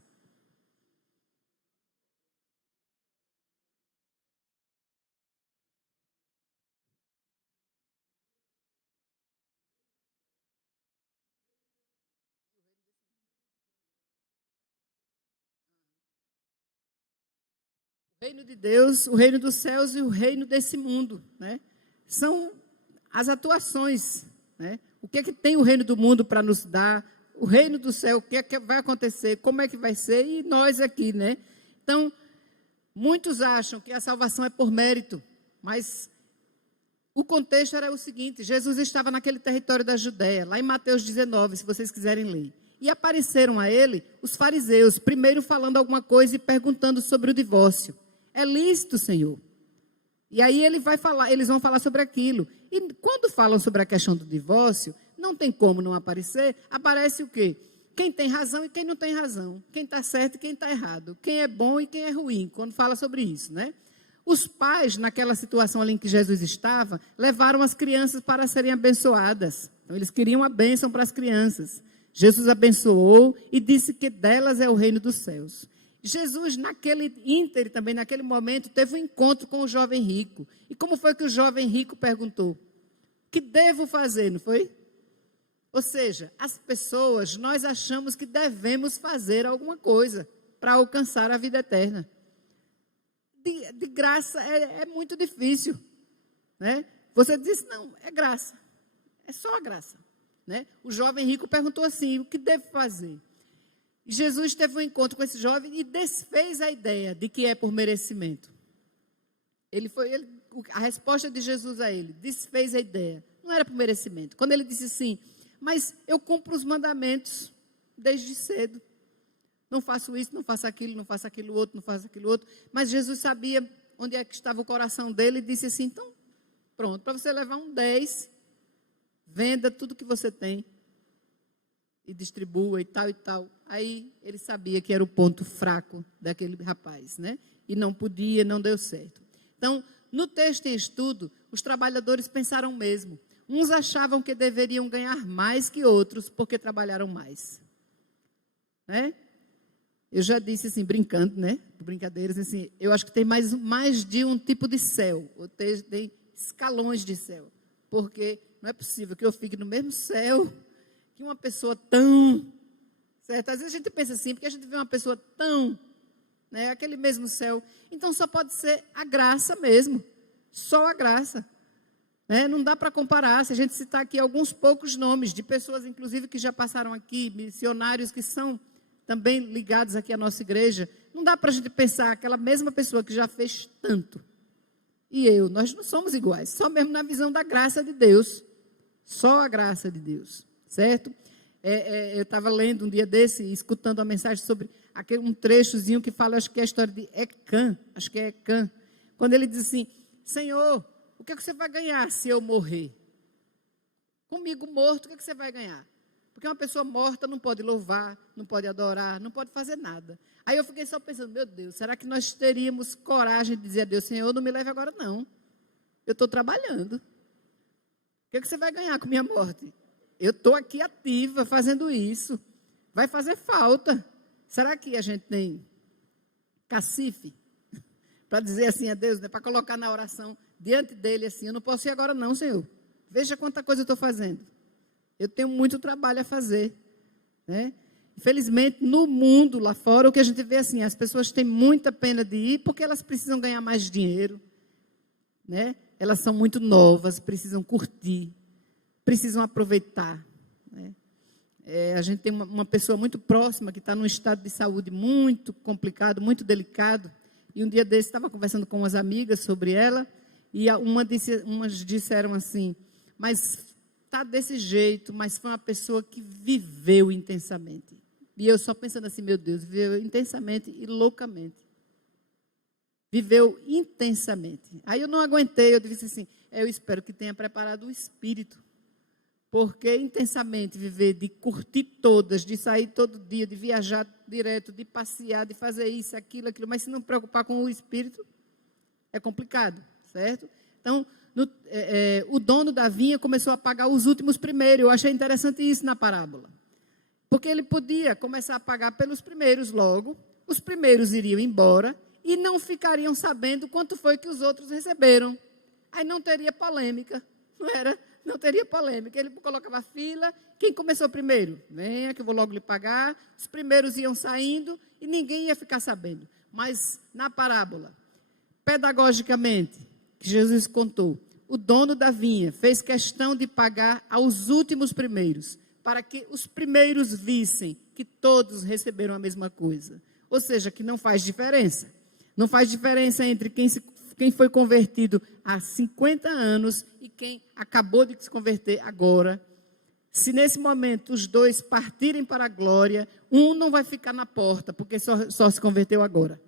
O reino de Deus, o reino dos céus e o reino desse mundo, né? São as atuações, né? O que é que tem o reino do mundo para nos dar? O reino do céu, o que é que vai acontecer? Como é que vai ser? E nós aqui, né? Então, muitos acham que a salvação é por mérito, mas o contexto era o seguinte, Jesus estava naquele território da Judéia, lá em Mateus 19, se vocês quiserem ler. E apareceram a ele os fariseus, primeiro falando alguma coisa e perguntando sobre o divórcio. É lícito, Senhor? E aí eles vão falar sobre aquilo. E quando falam sobre a questão do divórcio, não tem como não aparecer. Aparece o quê? Quem tem razão e quem não tem razão. Quem está certo e quem está errado. Quem é bom e quem é ruim, quando fala sobre isso, né? Os pais, naquela situação ali em que Jesus estava, levaram as crianças para serem abençoadas. Então, eles queriam a bênção para as crianças. Jesus abençoou e disse que delas é o reino dos céus. Jesus, naquele íntere também, naquele momento, teve um encontro com o jovem rico. E como foi que o jovem rico perguntou? O que devo fazer, não foi? Ou seja, as pessoas, nós achamos que devemos fazer alguma coisa para alcançar a vida eterna. De graça é muito difícil, né? Você disse, não, é graça. É só a graça, né? O jovem rico perguntou assim, o que devo fazer? Jesus teve um encontro com esse jovem e desfez a ideia de que é por merecimento. A resposta de Jesus a ele, desfez a ideia. Não era por merecimento. Quando ele disse assim, mas eu cumpro os mandamentos desde cedo. Não faço isso, não faço aquilo, não faço aquilo outro, não faço aquilo outro. Mas Jesus sabia onde é que estava o coração dele e disse assim, então, pronto, para você levar um 10, venda tudo que você tem e distribua e tal e tal. Aí ele sabia que era o ponto fraco daquele rapaz, né? E não podia, não deu certo. Então, no texto em estudo, os trabalhadores pensaram mesmo. Uns achavam que deveriam ganhar mais que outros porque trabalharam mais. Né? Eu já disse assim, brincando, né? Brincadeiras, assim, eu acho que tem mais de um tipo de céu. Ou tem escalões de céu. Porque não é possível que eu fique no mesmo céu que uma pessoa tão... Certo? Às vezes a gente pensa assim, porque a gente vê uma pessoa tão... Né, aquele mesmo céu. Então só pode ser a graça mesmo. Só a graça. Né? Não dá para comparar. Se a gente citar aqui alguns poucos nomes de pessoas, inclusive, que já passaram aqui, missionários que são também ligados aqui à nossa igreja, não dá para a gente pensar aquela mesma pessoa que já fez tanto. E nós não somos iguais, só mesmo na visão da graça de Deus. Só a graça de Deus, certo? Eu estava lendo um dia desse, escutando a mensagem sobre um trechozinho que fala, acho que é a história de Ecã, quando ele diz assim, Senhor, o que é que você vai ganhar se eu morrer? Comigo morto, o que é que você vai ganhar? Porque uma pessoa morta não pode louvar, não pode adorar, não pode fazer nada. Aí eu fiquei só pensando, meu Deus, será que nós teríamos coragem de dizer a Deus, Senhor, não me leve agora não. Eu estou trabalhando. O que é que você vai ganhar com minha morte? Eu estou aqui ativa, fazendo isso. Vai fazer falta. Será que a gente tem cacife? Para dizer assim a Deus, né? Para colocar na oração diante dele assim, eu não posso ir agora não, Senhor. Veja quanta coisa eu estou fazendo. Eu tenho muito trabalho a fazer, né? Infelizmente, no mundo lá fora, o que a gente vê assim, as pessoas têm muita pena de ir porque elas precisam ganhar mais dinheiro, né? Elas são muito novas, precisam curtir, precisam aproveitar, né? A gente tem uma pessoa muito próxima que está num estado de saúde muito complicado, muito delicado, e um dia desse estava conversando com umas amigas sobre ela, e umas disseram assim, mas está desse jeito, mas foi uma pessoa que viveu intensamente. E eu só pensando assim, meu Deus, viveu intensamente e loucamente. Viveu intensamente. Aí eu não aguentei, eu disse assim, eu espero que tenha preparado o espírito. Porque intensamente viver, de curtir todas, de sair todo dia, de viajar direto, de passear, de fazer isso, aquilo, mas se não preocupar com o espírito, é complicado, certo? Então, o dono da vinha começou a pagar os últimos primeiro. Eu achei interessante isso na parábola. Porque ele podia começar a pagar pelos primeiros logo, os primeiros iriam embora e não ficariam sabendo quanto foi que os outros receberam. Aí não teria polêmica, não era? Não teria polêmica. Ele colocava fila, quem começou primeiro? Venha que eu vou logo lhe pagar. Os primeiros iam saindo e ninguém ia ficar sabendo. Mas na parábola, pedagogicamente, que Jesus contou, o dono da vinha fez questão de pagar aos últimos primeiros, para que os primeiros vissem que todos receberam a mesma coisa. Ou seja, que não faz diferença. Não faz diferença entre quem foi convertido há 50 anos e quem acabou de se converter agora. Se nesse momento os dois partirem para a glória, um não vai ficar na porta, porque só se converteu agora.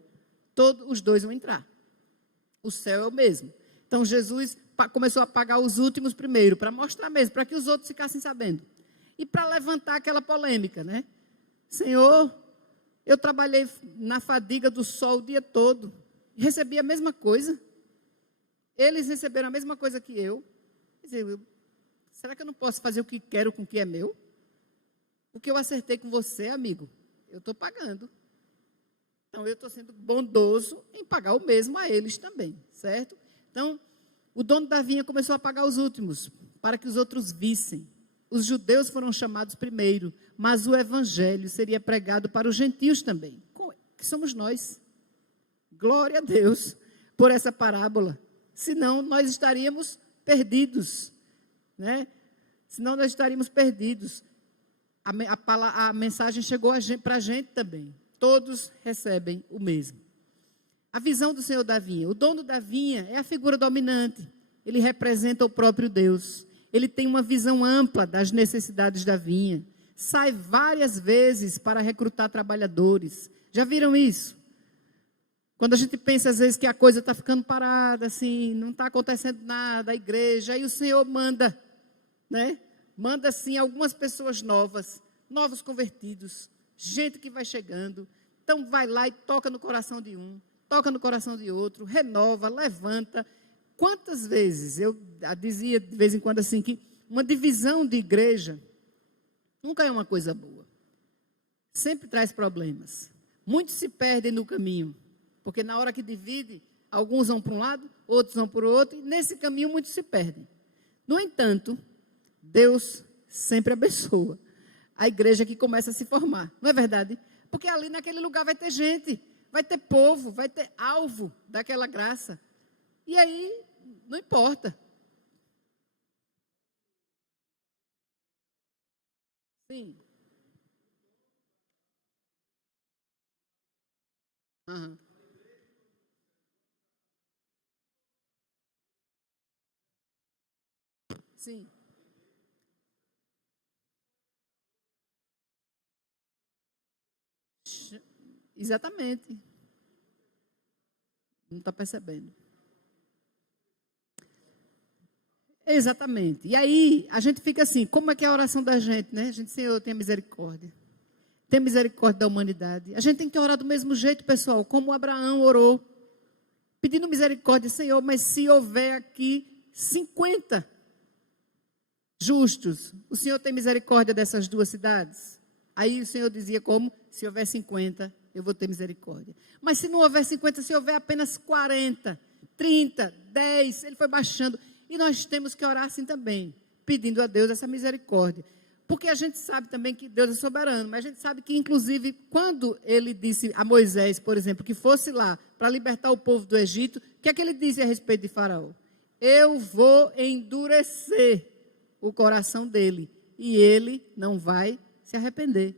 Todos os dois vão entrar. O céu é o mesmo. Então, Jesus começou a pagar os últimos primeiro, para mostrar mesmo, para que os outros ficassem sabendo. E para levantar aquela polêmica, né? Senhor, eu trabalhei na fadiga do sol o dia todo, recebi a mesma coisa. Eles receberam a mesma coisa que eu. Quer dizer, será que eu não posso fazer o que quero com o que é meu? O que eu acertei com você, amigo, eu estou pagando. Então, eu estou sendo bondoso em pagar o mesmo a eles também, certo? Então, o dono da vinha começou a pagar os últimos, para que os outros vissem. Os judeus foram chamados primeiro, mas o evangelho seria pregado para os gentios também, que somos nós. Glória a Deus por essa parábola. Senão, nós estaríamos perdidos, né? Senão, nós estaríamos perdidos. A mensagem chegou para a gente também. Todos recebem o mesmo. A visão do Senhor da vinha. O dono da vinha é a figura dominante. Ele representa o próprio Deus. Ele tem uma visão ampla das necessidades da vinha. Sai várias vezes para recrutar trabalhadores. Já viram isso? Quando a gente pensa, às vezes, que a coisa está ficando parada, assim, não está acontecendo nada, a igreja, aí o Senhor manda, né? Manda, assim, algumas pessoas novas, novos convertidos, gente que vai chegando. Então, vai lá e toca no coração de um, toca no coração de outro, renova, levanta. Quantas vezes, eu dizia de vez em quando assim, que uma divisão de igreja nunca é uma coisa boa. Sempre traz problemas. Muitos se perdem no caminho, porque na hora que divide, alguns vão para um lado, outros vão para o outro, e nesse caminho muitos se perdem. No entanto, Deus sempre abençoa a igreja que começa a se formar, não é verdade? Porque ali naquele lugar vai ter gente, vai ter povo, vai ter alvo daquela graça. E aí, não importa. Sim. Uhum. Sim. Exatamente. Não está percebendo. Exatamente. E aí, a gente fica assim, como é que é a oração da gente, né? A gente, Senhor, tenha misericórdia. Tenha misericórdia da humanidade. A gente tem que orar do mesmo jeito, pessoal, como Abraão orou. Pedindo misericórdia, Senhor, mas se houver aqui 50 justos, o Senhor tem misericórdia dessas duas cidades? Aí o Senhor dizia como? Se houver 50, eu vou ter misericórdia. Mas se não houver 50, se houver apenas 40, 30, 10, ele foi baixando. E nós temos que orar assim também, pedindo a Deus essa misericórdia. Porque a gente sabe também que Deus é soberano, mas a gente sabe que, inclusive, quando ele disse a Moisés, por exemplo, que fosse lá para libertar o povo do Egito, o que é que ele disse a respeito de Faraó? Eu vou endurecer o coração dele e ele não vai se arrepender.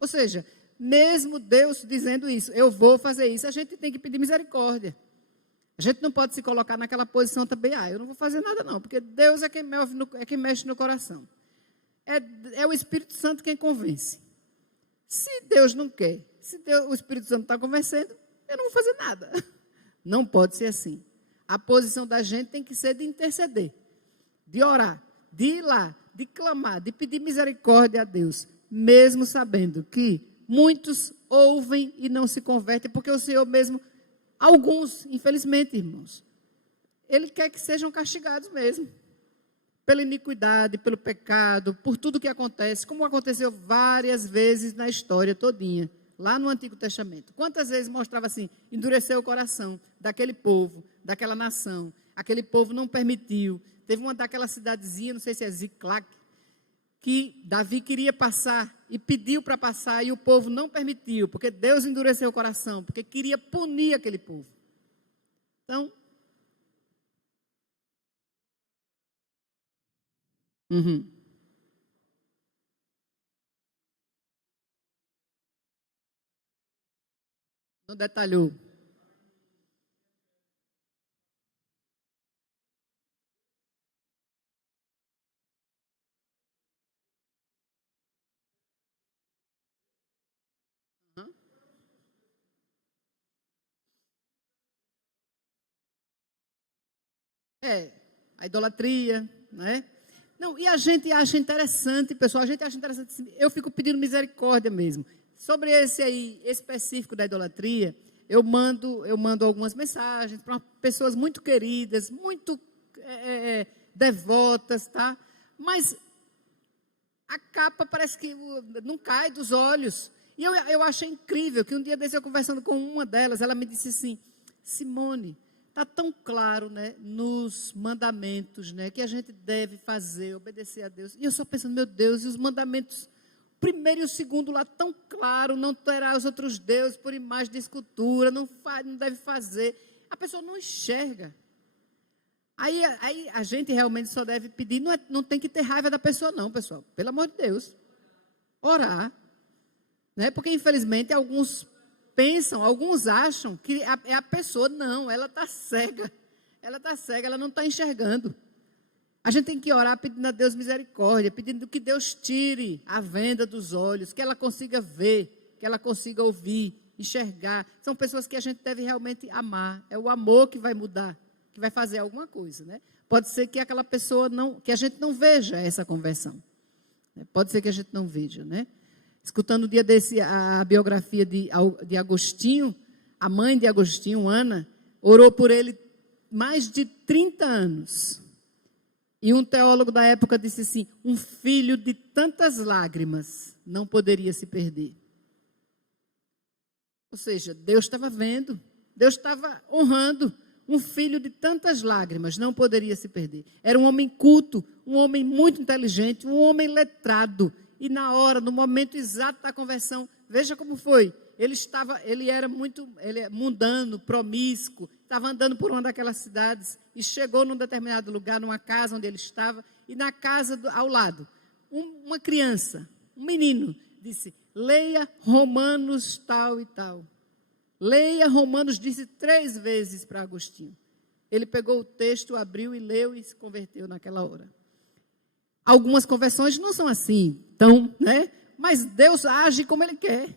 Ou seja, mesmo Deus dizendo isso, eu vou fazer isso, a gente tem que pedir misericórdia. A gente não pode se colocar naquela posição também, eu não vou fazer nada não, porque Deus é quem mexe no coração. É o Espírito Santo quem convence. Se Deus não quer, o Espírito Santo está convencendo, eu não vou fazer nada. Não pode ser assim. A posição da gente tem que ser de interceder, de orar, de ir lá, de clamar, de pedir misericórdia a Deus, mesmo sabendo que muitos ouvem e não se convertem, porque o Senhor mesmo, alguns, infelizmente, irmãos, Ele quer que sejam castigados mesmo, pela iniquidade, pelo pecado, por tudo que acontece, como aconteceu várias vezes na história todinha, lá no Antigo Testamento. Quantas vezes mostrava assim, endureceu o coração daquele povo, daquela nação, aquele povo não permitiu. Teve uma daquela cidadezinha, não sei se é Ziclac, que Davi queria passar e pediu para passar e o povo não permitiu, porque Deus endureceu o coração, porque queria punir aquele povo. Então, não detalhou. A idolatria, né? Não, e a gente acha interessante, pessoal, eu fico pedindo misericórdia mesmo. Sobre esse aí, específico da idolatria, eu mando algumas mensagens para pessoas muito queridas, muito devotas, tá? Mas a capa parece que não cai dos olhos. E eu achei incrível que um dia desse eu conversando com uma delas, ela me disse assim, Simone, está tão claro, né, nos mandamentos, né, que a gente deve fazer, obedecer a Deus. E eu só pensando, meu Deus, e os mandamentos, o primeiro e o segundo lá tão claro, não terá os outros deuses por imagem de escultura, não deve fazer. A pessoa não enxerga. Aí a gente realmente só deve pedir, não tem que ter raiva da pessoa não, pessoal, pelo amor de Deus. Orar, né? Porque infelizmente alguns pensam, alguns acham que é a pessoa, não, ela está cega, ela não está enxergando. A gente tem que orar pedindo a Deus misericórdia, pedindo que Deus tire a venda dos olhos, que ela consiga ver, que ela consiga ouvir, enxergar. São pessoas que a gente deve realmente amar, é o amor que vai mudar, que vai fazer alguma coisa, né? Pode ser que aquela pessoa que a gente não veja essa conversão. Pode ser que a gente não veja, né? Escutando um dia desse a biografia de Agostinho, a mãe de Agostinho, Ana, orou por ele mais de 30 anos. E um teólogo da época disse assim, um filho de tantas lágrimas não poderia se perder. Ou seja, Deus estava vendo, Deus estava honrando. Um filho de tantas lágrimas não poderia se perder. Era um homem culto, um homem muito inteligente, um homem letrado. E na hora, no momento exato da conversão, veja como foi. Ele era muito mundano, promíscuo, estava andando por uma daquelas cidades e chegou num determinado lugar, numa casa onde ele estava, e na casa ao lado, uma criança, um menino, disse, leia Romanos tal e tal. Leia Romanos, disse 3 vezes para Agostinho. Ele pegou o texto, abriu e leu e se converteu naquela hora. Algumas conversões não são assim, então, né? Mas Deus age como Ele quer.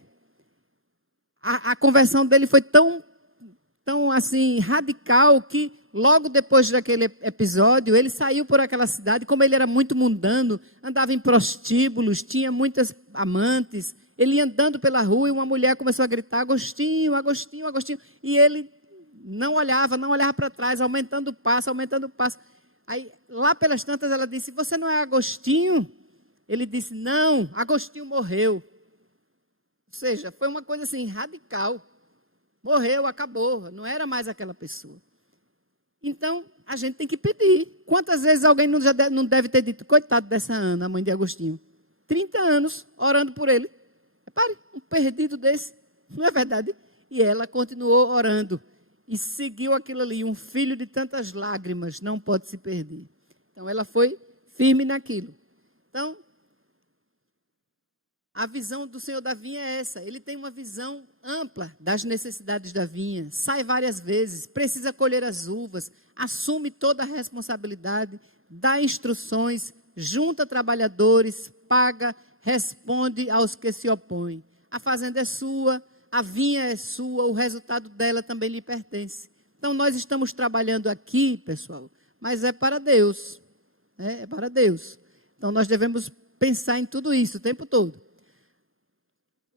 A conversão dele foi tão assim, radical que logo depois daquele episódio, ele saiu por aquela cidade, como ele era muito mundano, andava em prostíbulos, tinha muitas amantes. Ele ia andando pela rua e uma mulher começou a gritar, Agostinho, Agostinho, Agostinho. E ele não olhava para trás, aumentando o passo. Aí, lá pelas tantas, ela disse, você não é Agostinho? Ele disse, não, Agostinho morreu. Ou seja, foi uma coisa assim, radical. Morreu, acabou, não era mais aquela pessoa. Então, a gente tem que pedir. Quantas vezes alguém não deve ter dito, coitado dessa Ana, a mãe de Agostinho, 30 anos orando por ele. Repare, um perdido desse, não é verdade? E ela continuou orando e seguiu aquilo ali. Um filho de tantas lágrimas não pode se perder. Então, ela foi firme naquilo. Então, a visão do Senhor da vinha é essa. Ele tem uma visão ampla das necessidades da vinha. Sai várias vezes, precisa colher as uvas, assume toda a responsabilidade, dá instruções, junta trabalhadores, paga, responde aos que se opõem. A fazenda é sua, a vinha é sua, o resultado dela também lhe pertence. Então, nós estamos trabalhando aqui, pessoal, mas é para Deus. É para Deus. Então, nós devemos pensar em tudo isso o tempo todo.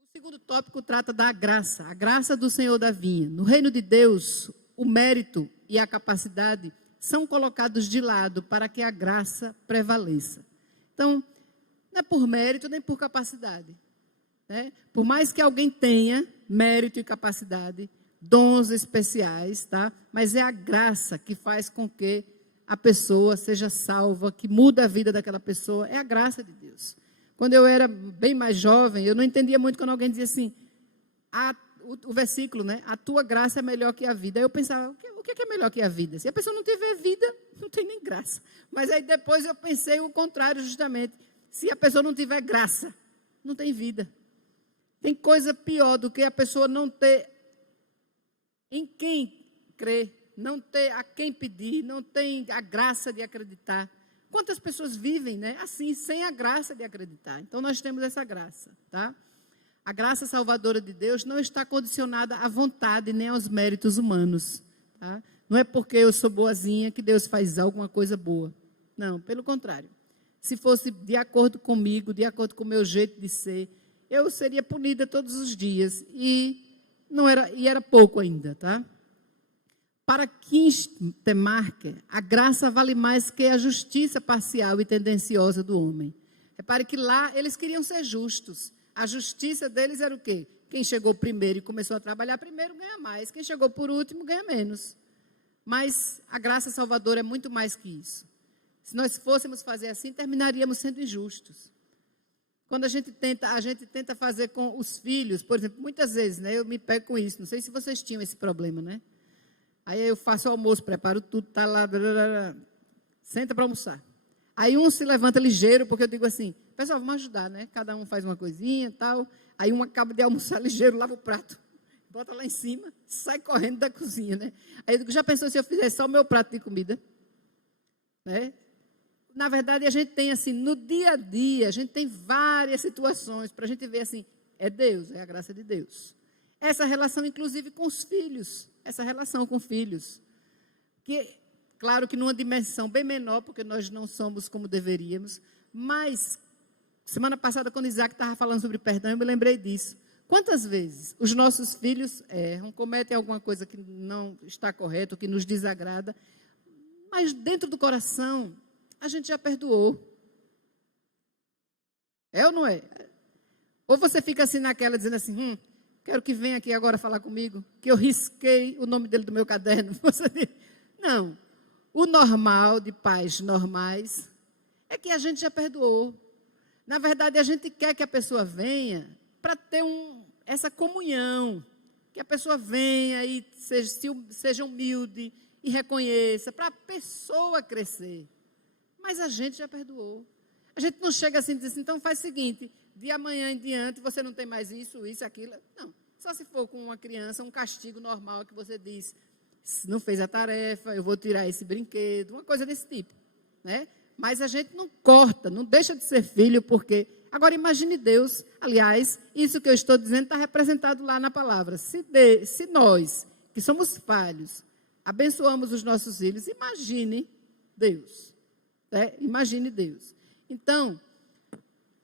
O segundo tópico trata da graça, a graça do Senhor da vinha. No reino de Deus, o mérito e a capacidade são colocados de lado para que a graça prevaleça. Então, não é por mérito nem por capacidade. Né? Por mais que alguém tenha mérito e capacidade, dons especiais, tá? Mas é a graça que faz com que a pessoa seja salva, que muda a vida daquela pessoa, é a graça de Deus. Quando eu era bem mais jovem, eu não entendia muito quando alguém dizia assim, o versículo, né? A tua graça é melhor que a vida. Aí eu pensava, o que é melhor que a vida? Se a pessoa não tiver vida, não tem nem graça. Mas aí depois eu pensei o contrário justamente. Se a pessoa não tiver graça, não tem vida. Tem coisa pior do que a pessoa não ter em quem crer, não ter a quem pedir, não tem a graça de acreditar. Quantas pessoas vivem, né, assim, sem a graça de acreditar? Então, nós temos essa graça, tá? A graça salvadora de Deus não está condicionada à vontade nem aos méritos humanos, tá? Não é porque eu sou boazinha que Deus faz alguma coisa boa. Não, pelo contrário. Se fosse de acordo comigo, de acordo com o meu jeito de ser, eu seria punida todos os dias. E era pouco ainda, tá? Para Kinstemarker, a graça vale mais que a justiça parcial e tendenciosa do homem. Repare que lá eles queriam ser justos, A justiça deles era o quê? Quem chegou primeiro e começou a trabalhar primeiro ganha mais. Quem chegou por último ganha menos. Mas a graça salvadora é muito mais que isso. Se nós fôssemos fazer assim, terminaríamos sendo injustos. Quando a gente tenta fazer com os filhos, por exemplo, muitas vezes, né, eu me pego com isso, não sei se vocês tinham esse problema, né? Aí eu faço o almoço, preparo tudo, tá lá, senta para almoçar. Aí um se levanta ligeiro, porque eu digo assim, pessoal, vamos ajudar, né? Cada um faz uma coisinha e tal. Aí um acaba de almoçar ligeiro, lava o prato, bota lá em cima, sai correndo da cozinha, né? Aí eu digo, já pensou se eu fizesse só o meu prato de comida? Né? Na verdade, a gente tem assim, no dia a dia, a gente tem várias situações para a gente ver assim, é Deus, é a graça de Deus. Essa relação, inclusive, com os filhos, essa relação com filhos, que, claro que numa dimensão bem menor, porque nós não somos como deveríamos, mas, semana passada, quando Isaac estava falando sobre perdão, eu me lembrei disso. Quantas vezes os nossos filhos erram, cometem alguma coisa que não está correta, que nos desagrada, mas dentro do coração, a gente já perdoou. É ou não é? Ou você fica assim naquela, dizendo assim, quero que venha aqui agora falar comigo, que eu risquei o nome dele do meu caderno. Você diz, não. O normal, de pais normais, é que a gente já perdoou. Na verdade, a gente quer que a pessoa venha para ter essa comunhão, que a pessoa venha e seja humilde e reconheça, para a pessoa crescer. Mas a gente já perdoou. A gente não chega assim e diz assim, então faz o seguinte, de amanhã em diante você não tem mais isso, aquilo. Não, só se for com uma criança, um castigo normal que você diz, não fez a tarefa, eu vou tirar esse brinquedo, uma coisa desse tipo, né? Mas a gente não corta, não deixa de ser filho, porque... Agora imagine Deus, aliás, isso que eu estou dizendo está representado lá na palavra. Se nós, que somos falhos, abençoamos os nossos filhos, imagine Deus. Imagine Deus. Então,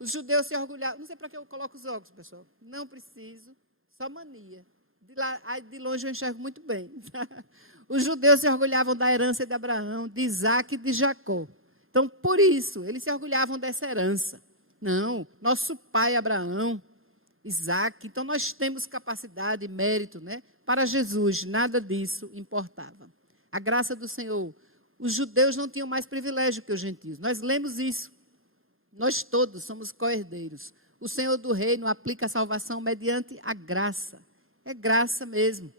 os judeus se orgulhavam. Não sei para que eu coloco os óculos, pessoal. Não preciso, só mania. De longe eu enxergo muito bem. Os judeus se orgulhavam da herança de Abraão, de Isaac e de Jacó. Então, por isso, eles se orgulhavam dessa herança. Não, nosso pai Abraão, Isaac, então nós temos capacidade e mérito, né? Para Jesus, nada disso importava. A graça do Senhor. Os judeus não tinham mais privilégio que os gentios. Nós lemos isso. Nós todos somos co-herdeiros. O Senhor do reino aplica a salvação mediante a graça. É graça mesmo.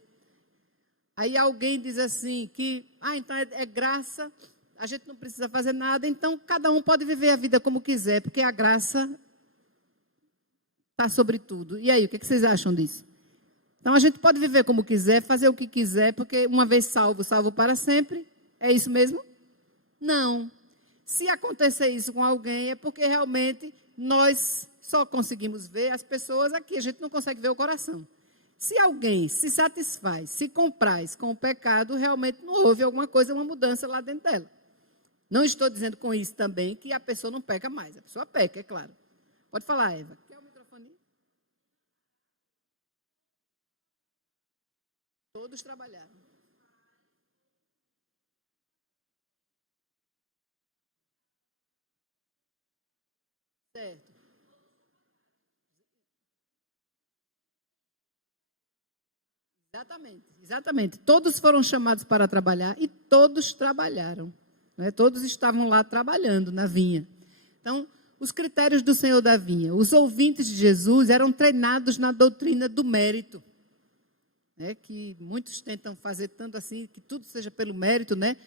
Aí alguém diz assim que, então é graça, a gente não precisa fazer nada, então cada um pode viver a vida como quiser, porque a graça está sobre tudo. E aí, o que vocês acham disso? Então a gente pode viver como quiser, fazer o que quiser, porque uma vez salvo, salvo para sempre. É isso mesmo? Não. Se acontecer isso com alguém, é porque realmente nós só conseguimos ver as pessoas aqui, a gente não consegue ver o coração. Se alguém se satisfaz, se compraz com o pecado, realmente não houve alguma coisa, uma mudança lá dentro dela. Não estou dizendo com isso também que a pessoa não peca mais. A pessoa peca, é claro. Pode falar, Eva. Quer o microfone? Todos trabalharam. Certo. Exatamente. Todos foram chamados para trabalhar e todos trabalharam. Né? Todos estavam lá trabalhando na vinha. Então, os critérios do Senhor da vinha. Os ouvintes de Jesus eram treinados na doutrina do mérito. Né? Que muitos tentam fazer tanto assim, que tudo seja pelo mérito, né?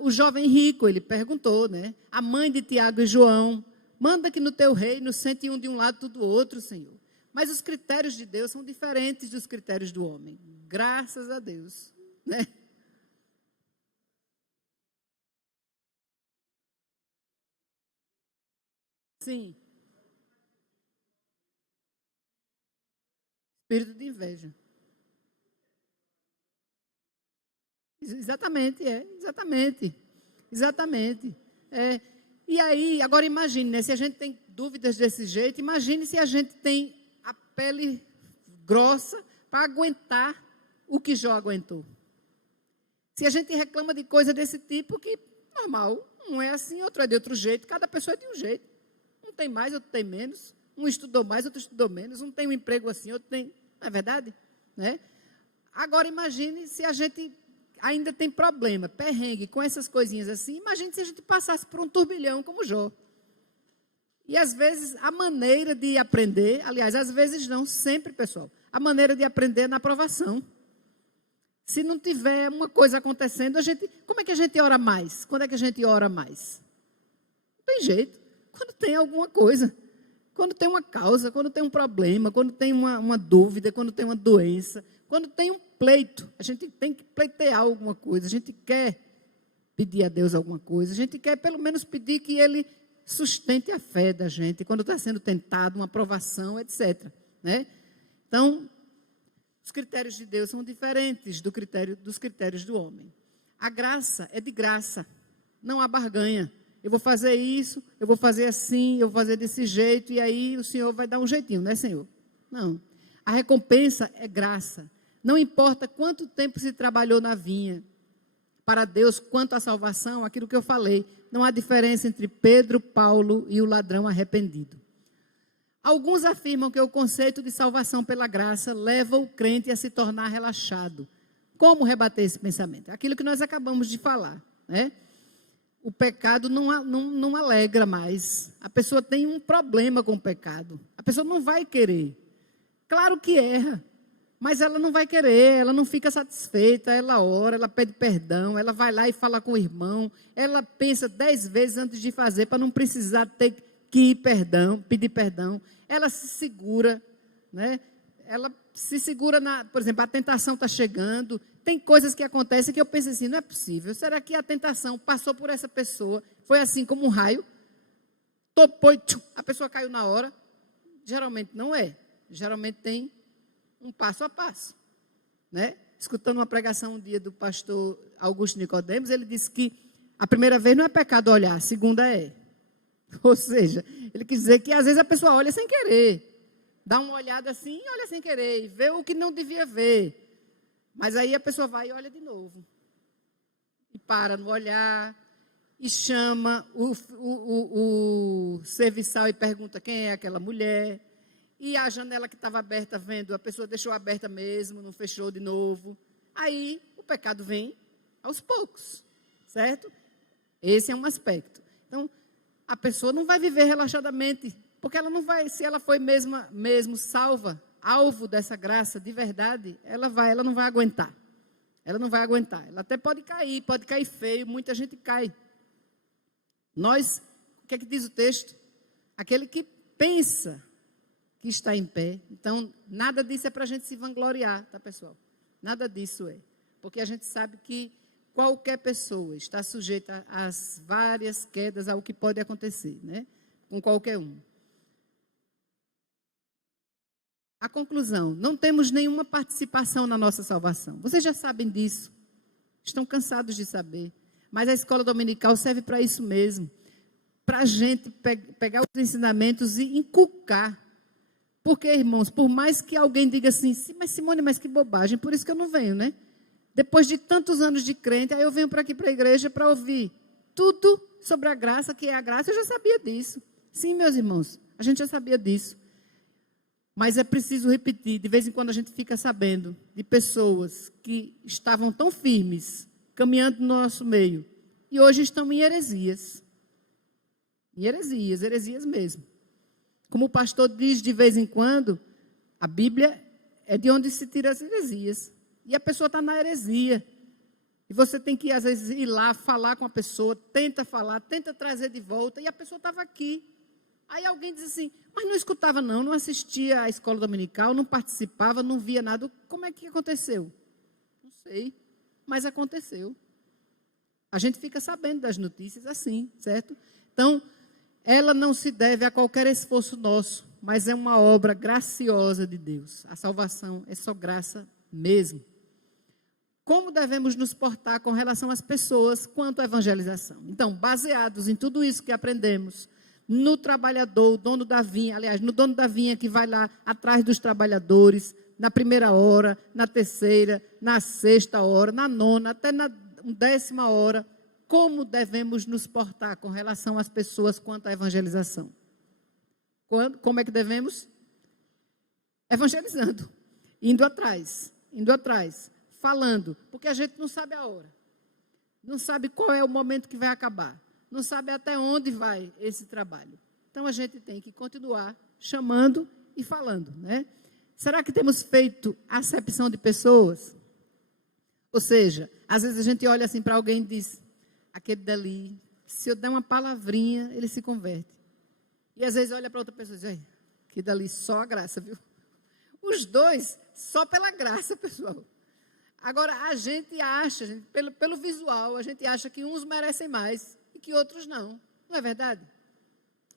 O jovem rico, ele perguntou, né? A mãe de Tiago e João, manda que no teu reino sente um de um lado, tudo do outro, Senhor. Mas os critérios de Deus são diferentes dos critérios do homem. Graças a Deus, né? Sim. Espírito de inveja. Exatamente. E aí, agora imagine, né, se a gente tem dúvidas desse jeito, imagine se a gente tem a pele grossa para aguentar o que Jó aguentou. Se a gente reclama de coisa desse tipo, que normal, um é assim, outro é de outro jeito, cada pessoa é de um jeito. Um tem mais, outro tem menos, Um estudou mais, outro estudou menos, um tem um emprego assim, outro tem... Não é verdade? Né? Agora, imagine se a gente ainda tem problema, perrengue com essas coisinhas assim. Imagine se a gente passasse por um turbilhão como Jó. E, às vezes, a maneira de aprender, aliás, às vezes não, sempre, pessoal, a maneira de aprender é na aprovação. Se não tiver uma coisa acontecendo, como é que a gente ora mais? Quando é que a gente ora mais? Não tem jeito. Quando tem alguma coisa, quando tem uma causa, quando tem um problema, quando tem uma dúvida, quando tem uma doença, quando tem um pleito, a gente tem que pleitear alguma coisa, a gente quer pedir a Deus alguma coisa, a gente quer pelo menos pedir que Ele sustente a fé da gente, quando está sendo tentado, uma aprovação, etc. Né? Então, os critérios de Deus são diferentes dos critérios do homem. A graça é de graça, não há barganha. Eu vou fazer isso, eu vou fazer assim, eu vou fazer desse jeito, e aí o Senhor vai dar um jeitinho, não é, Senhor? Não. A recompensa é graça. Não importa quanto tempo se trabalhou na vinha, para Deus, quanto à salvação, aquilo que eu falei, não há diferença entre Pedro, Paulo e o ladrão arrependido. Alguns afirmam que o conceito de salvação pela graça leva o crente a se tornar relaxado. Como rebater esse pensamento? Aquilo que nós acabamos de falar, né? O pecado não alegra mais. A pessoa tem um problema com o pecado. A pessoa não vai querer. Claro que erra, mas ela não vai querer, ela não fica satisfeita, ela ora, ela pede perdão, ela vai lá e fala com o irmão, ela pensa 10 vezes antes de fazer, para não precisar ter que pedir perdão. Ela se segura, né? Ela se segura, por exemplo, a tentação está chegando, tem coisas que acontecem que eu penso assim, não é possível, será que a tentação passou por essa pessoa, foi assim como um raio, topou e a pessoa caiu na hora? Geralmente não é, geralmente tem um passo a passo, né? Escutando uma pregação um dia do pastor Augusto Nicodemos, ele disse que a primeira vez não é pecado olhar, a segunda é. Ou seja, ele quis dizer que às vezes a pessoa olha sem querer, dá uma olhada assim e olha sem querer, e vê o que não devia ver. Mas aí a pessoa vai e olha de novo. E para no olhar, e chama o serviçal e pergunta quem é aquela mulher. E a janela que estava aberta, vendo, a pessoa deixou aberta mesmo, não fechou de novo. Aí o pecado vem aos poucos, certo? Esse é um aspecto. Então, a pessoa não vai viver relaxadamente, porque ela não vai, se ela foi mesmo salva, alvo dessa graça de verdade, ela não vai aguentar. Ela não vai aguentar. Ela até pode cair feio, muita gente cai. Nós, o que é que diz o texto? Aquele que pensa que está em pé. Então, nada disso é para a gente se vangloriar, tá, pessoal? Nada disso é. Porque a gente sabe que qualquer pessoa está sujeita às várias quedas, ao que pode acontecer, né? Com qualquer um. A conclusão, não temos nenhuma participação na nossa salvação. Vocês já sabem disso, estão cansados de saber, mas a escola dominical serve para isso mesmo, para a gente pegar os ensinamentos e inculcar. Porque, irmãos, por mais que alguém diga assim, mas Simone, mas que bobagem, por isso que eu não venho, né? Depois de tantos anos de crente, aí eu venho para aqui para a igreja para ouvir tudo sobre a graça, que é a graça, eu já sabia disso. Sim, meus irmãos, a gente já sabia disso. Mas é preciso repetir, de vez em quando a gente fica sabendo de pessoas que estavam tão firmes, caminhando no nosso meio, e hoje estão em heresias. Em heresias mesmo. Como o pastor diz de vez em quando, a Bíblia é de onde se tira as heresias. E a pessoa está na heresia. E você tem que, às vezes, ir lá, falar com a pessoa, tenta falar, tenta trazer de volta, e a pessoa estava aqui. Aí alguém diz assim, mas não escutava não assistia à escola dominical, não participava, não via nada. Como é que aconteceu? Não sei, mas aconteceu. A gente fica sabendo das notícias assim, certo? Então, ela não se deve a qualquer esforço nosso, mas é uma obra graciosa de Deus. A salvação é só graça mesmo. Como devemos nos portar com relação às pessoas quanto à evangelização? Então, baseados em tudo isso que aprendemos, no trabalhador, o dono da vinha, aliás, no dono da vinha que vai lá atrás dos trabalhadores, na primeira hora, na terceira, na sexta hora, na nona, até na 10ª hora, como devemos nos portar com relação às pessoas quanto à evangelização? Como é que devemos? Evangelizando, indo atrás, falando, porque a gente não sabe a hora, não sabe qual é o momento que vai acabar, não sabe até onde vai esse trabalho. Então, a gente tem que continuar chamando e falando, né? Será que temos feito acepção de pessoas? Ou seja, às vezes a gente olha assim para alguém e diz, aquele dali, se eu der uma palavrinha, ele se converte. E às vezes olha para outra pessoa e diz, que dali só a graça, viu? Os dois, só pela graça, pessoal. Agora, a gente acha, pelo visual, a gente acha que uns merecem mais e que outros não. Não é verdade?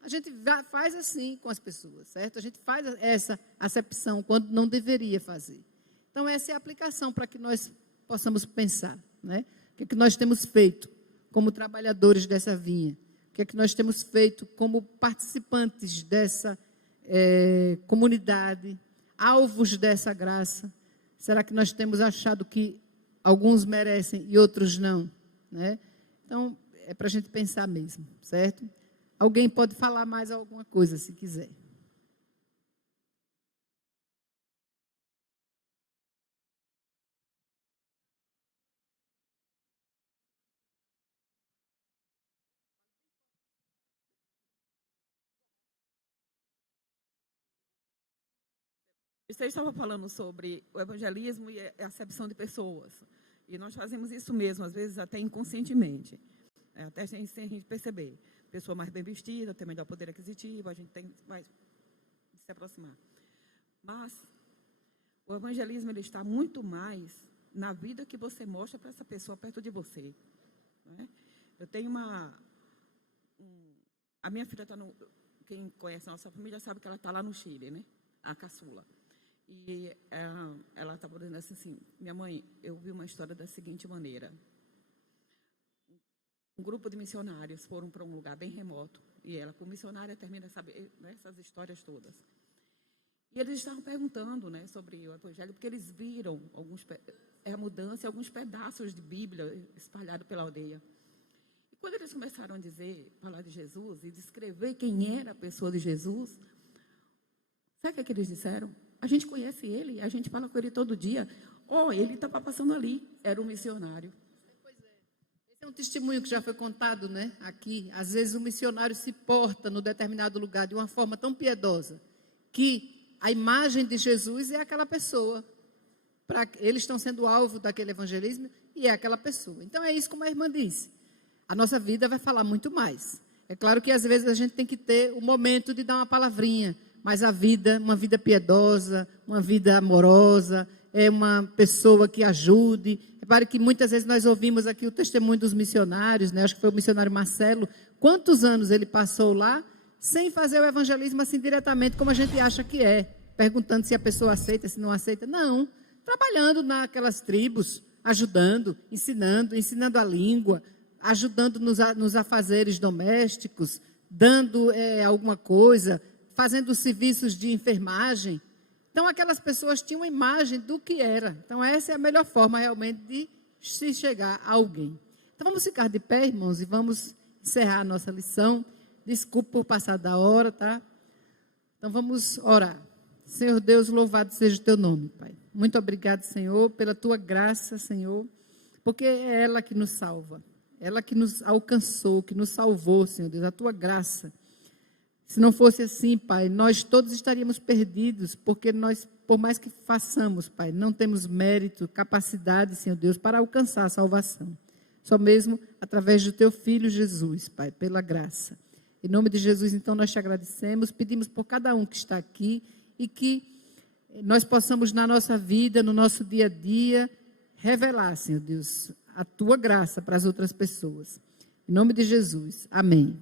A gente faz assim com as pessoas, certo? A gente faz essa acepção quando não deveria fazer. Então, essa é a aplicação para que nós possamos pensar, né? O que nós temos feito como trabalhadores dessa vinha? O que nós temos feito como participantes dessa comunidade, alvos dessa graça? Será que nós temos achado que alguns merecem e outros não, né? Então, é para a gente pensar mesmo, certo? Alguém pode falar mais alguma coisa, se quiser. Você estava falando sobre o evangelismo e a acepção de pessoas. E nós fazemos isso mesmo, às vezes até inconscientemente, até sem a gente perceber. Pessoa mais bem vestida, tem melhor poder aquisitivo, a gente vai se aproximar. Mas o evangelismo ele está muito mais na vida que você mostra para essa pessoa perto de você. Né? Eu tenho a minha filha está no... Quem conhece a nossa família sabe que ela está lá no Chile, né? A caçula. E ela estava dizendo assim, minha mãe, eu vi uma história da seguinte maneira. Um grupo de missionários foram para um lugar bem remoto, e ela, como missionária, termina a saber, né, essas histórias todas. E eles estavam perguntando, né, sobre o evangelho, porque eles viram a mudança e alguns pedaços de Bíblia espalhados pela aldeia. E quando eles começaram a falar de Jesus e descrever quem era a pessoa de Jesus, sabe o que eles disseram? A gente conhece ele, a gente fala com ele todo dia. Ele estava passando ali, era um missionário. Pois é. Esse é um testemunho que já foi contado, né, aqui. Às vezes o missionário se porta no determinado lugar de uma forma tão piedosa que a imagem de Jesus é aquela pessoa. Eles estão sendo alvo daquele evangelismo e é aquela pessoa. Então é isso como a irmã disse. A nossa vida vai falar muito mais. É claro que às vezes a gente tem que ter o momento de dar uma palavrinha, mas a vida, uma vida piedosa, uma vida amorosa, é uma pessoa que ajude. Repare que muitas vezes nós ouvimos aqui o testemunho dos missionários, né? Acho que foi o missionário Marcelo. Quantos anos ele passou lá sem fazer o evangelismo assim diretamente, como a gente acha que é, perguntando se a pessoa aceita, se não aceita. Não, trabalhando naquelas tribos, ajudando, ensinando a língua, ajudando nos afazeres domésticos, dando alguma coisa, fazendo serviços de enfermagem. Então, aquelas pessoas tinham uma imagem do que era. Então, essa é a melhor forma, realmente, de se chegar a alguém. Então, vamos ficar de pé, irmãos, e vamos encerrar a nossa lição. Desculpa por passar da hora, tá? Então, vamos orar. Senhor Deus, louvado seja o teu nome, Pai. Muito obrigado, Senhor, pela tua graça, Senhor, porque é ela que nos salva. Ela que nos alcançou, que nos salvou, Senhor Deus, a tua graça. Se não fosse assim, Pai, nós todos estaríamos perdidos, porque nós, por mais que façamos, Pai, não temos mérito, capacidade, Senhor Deus, para alcançar a salvação. Só mesmo através do teu Filho Jesus, Pai, pela graça. Em nome de Jesus, então, nós te agradecemos, pedimos por cada um que está aqui e que nós possamos, na nossa vida, no nosso dia a dia, revelar, Senhor Deus, a tua graça para as outras pessoas. Em nome de Jesus. Amém.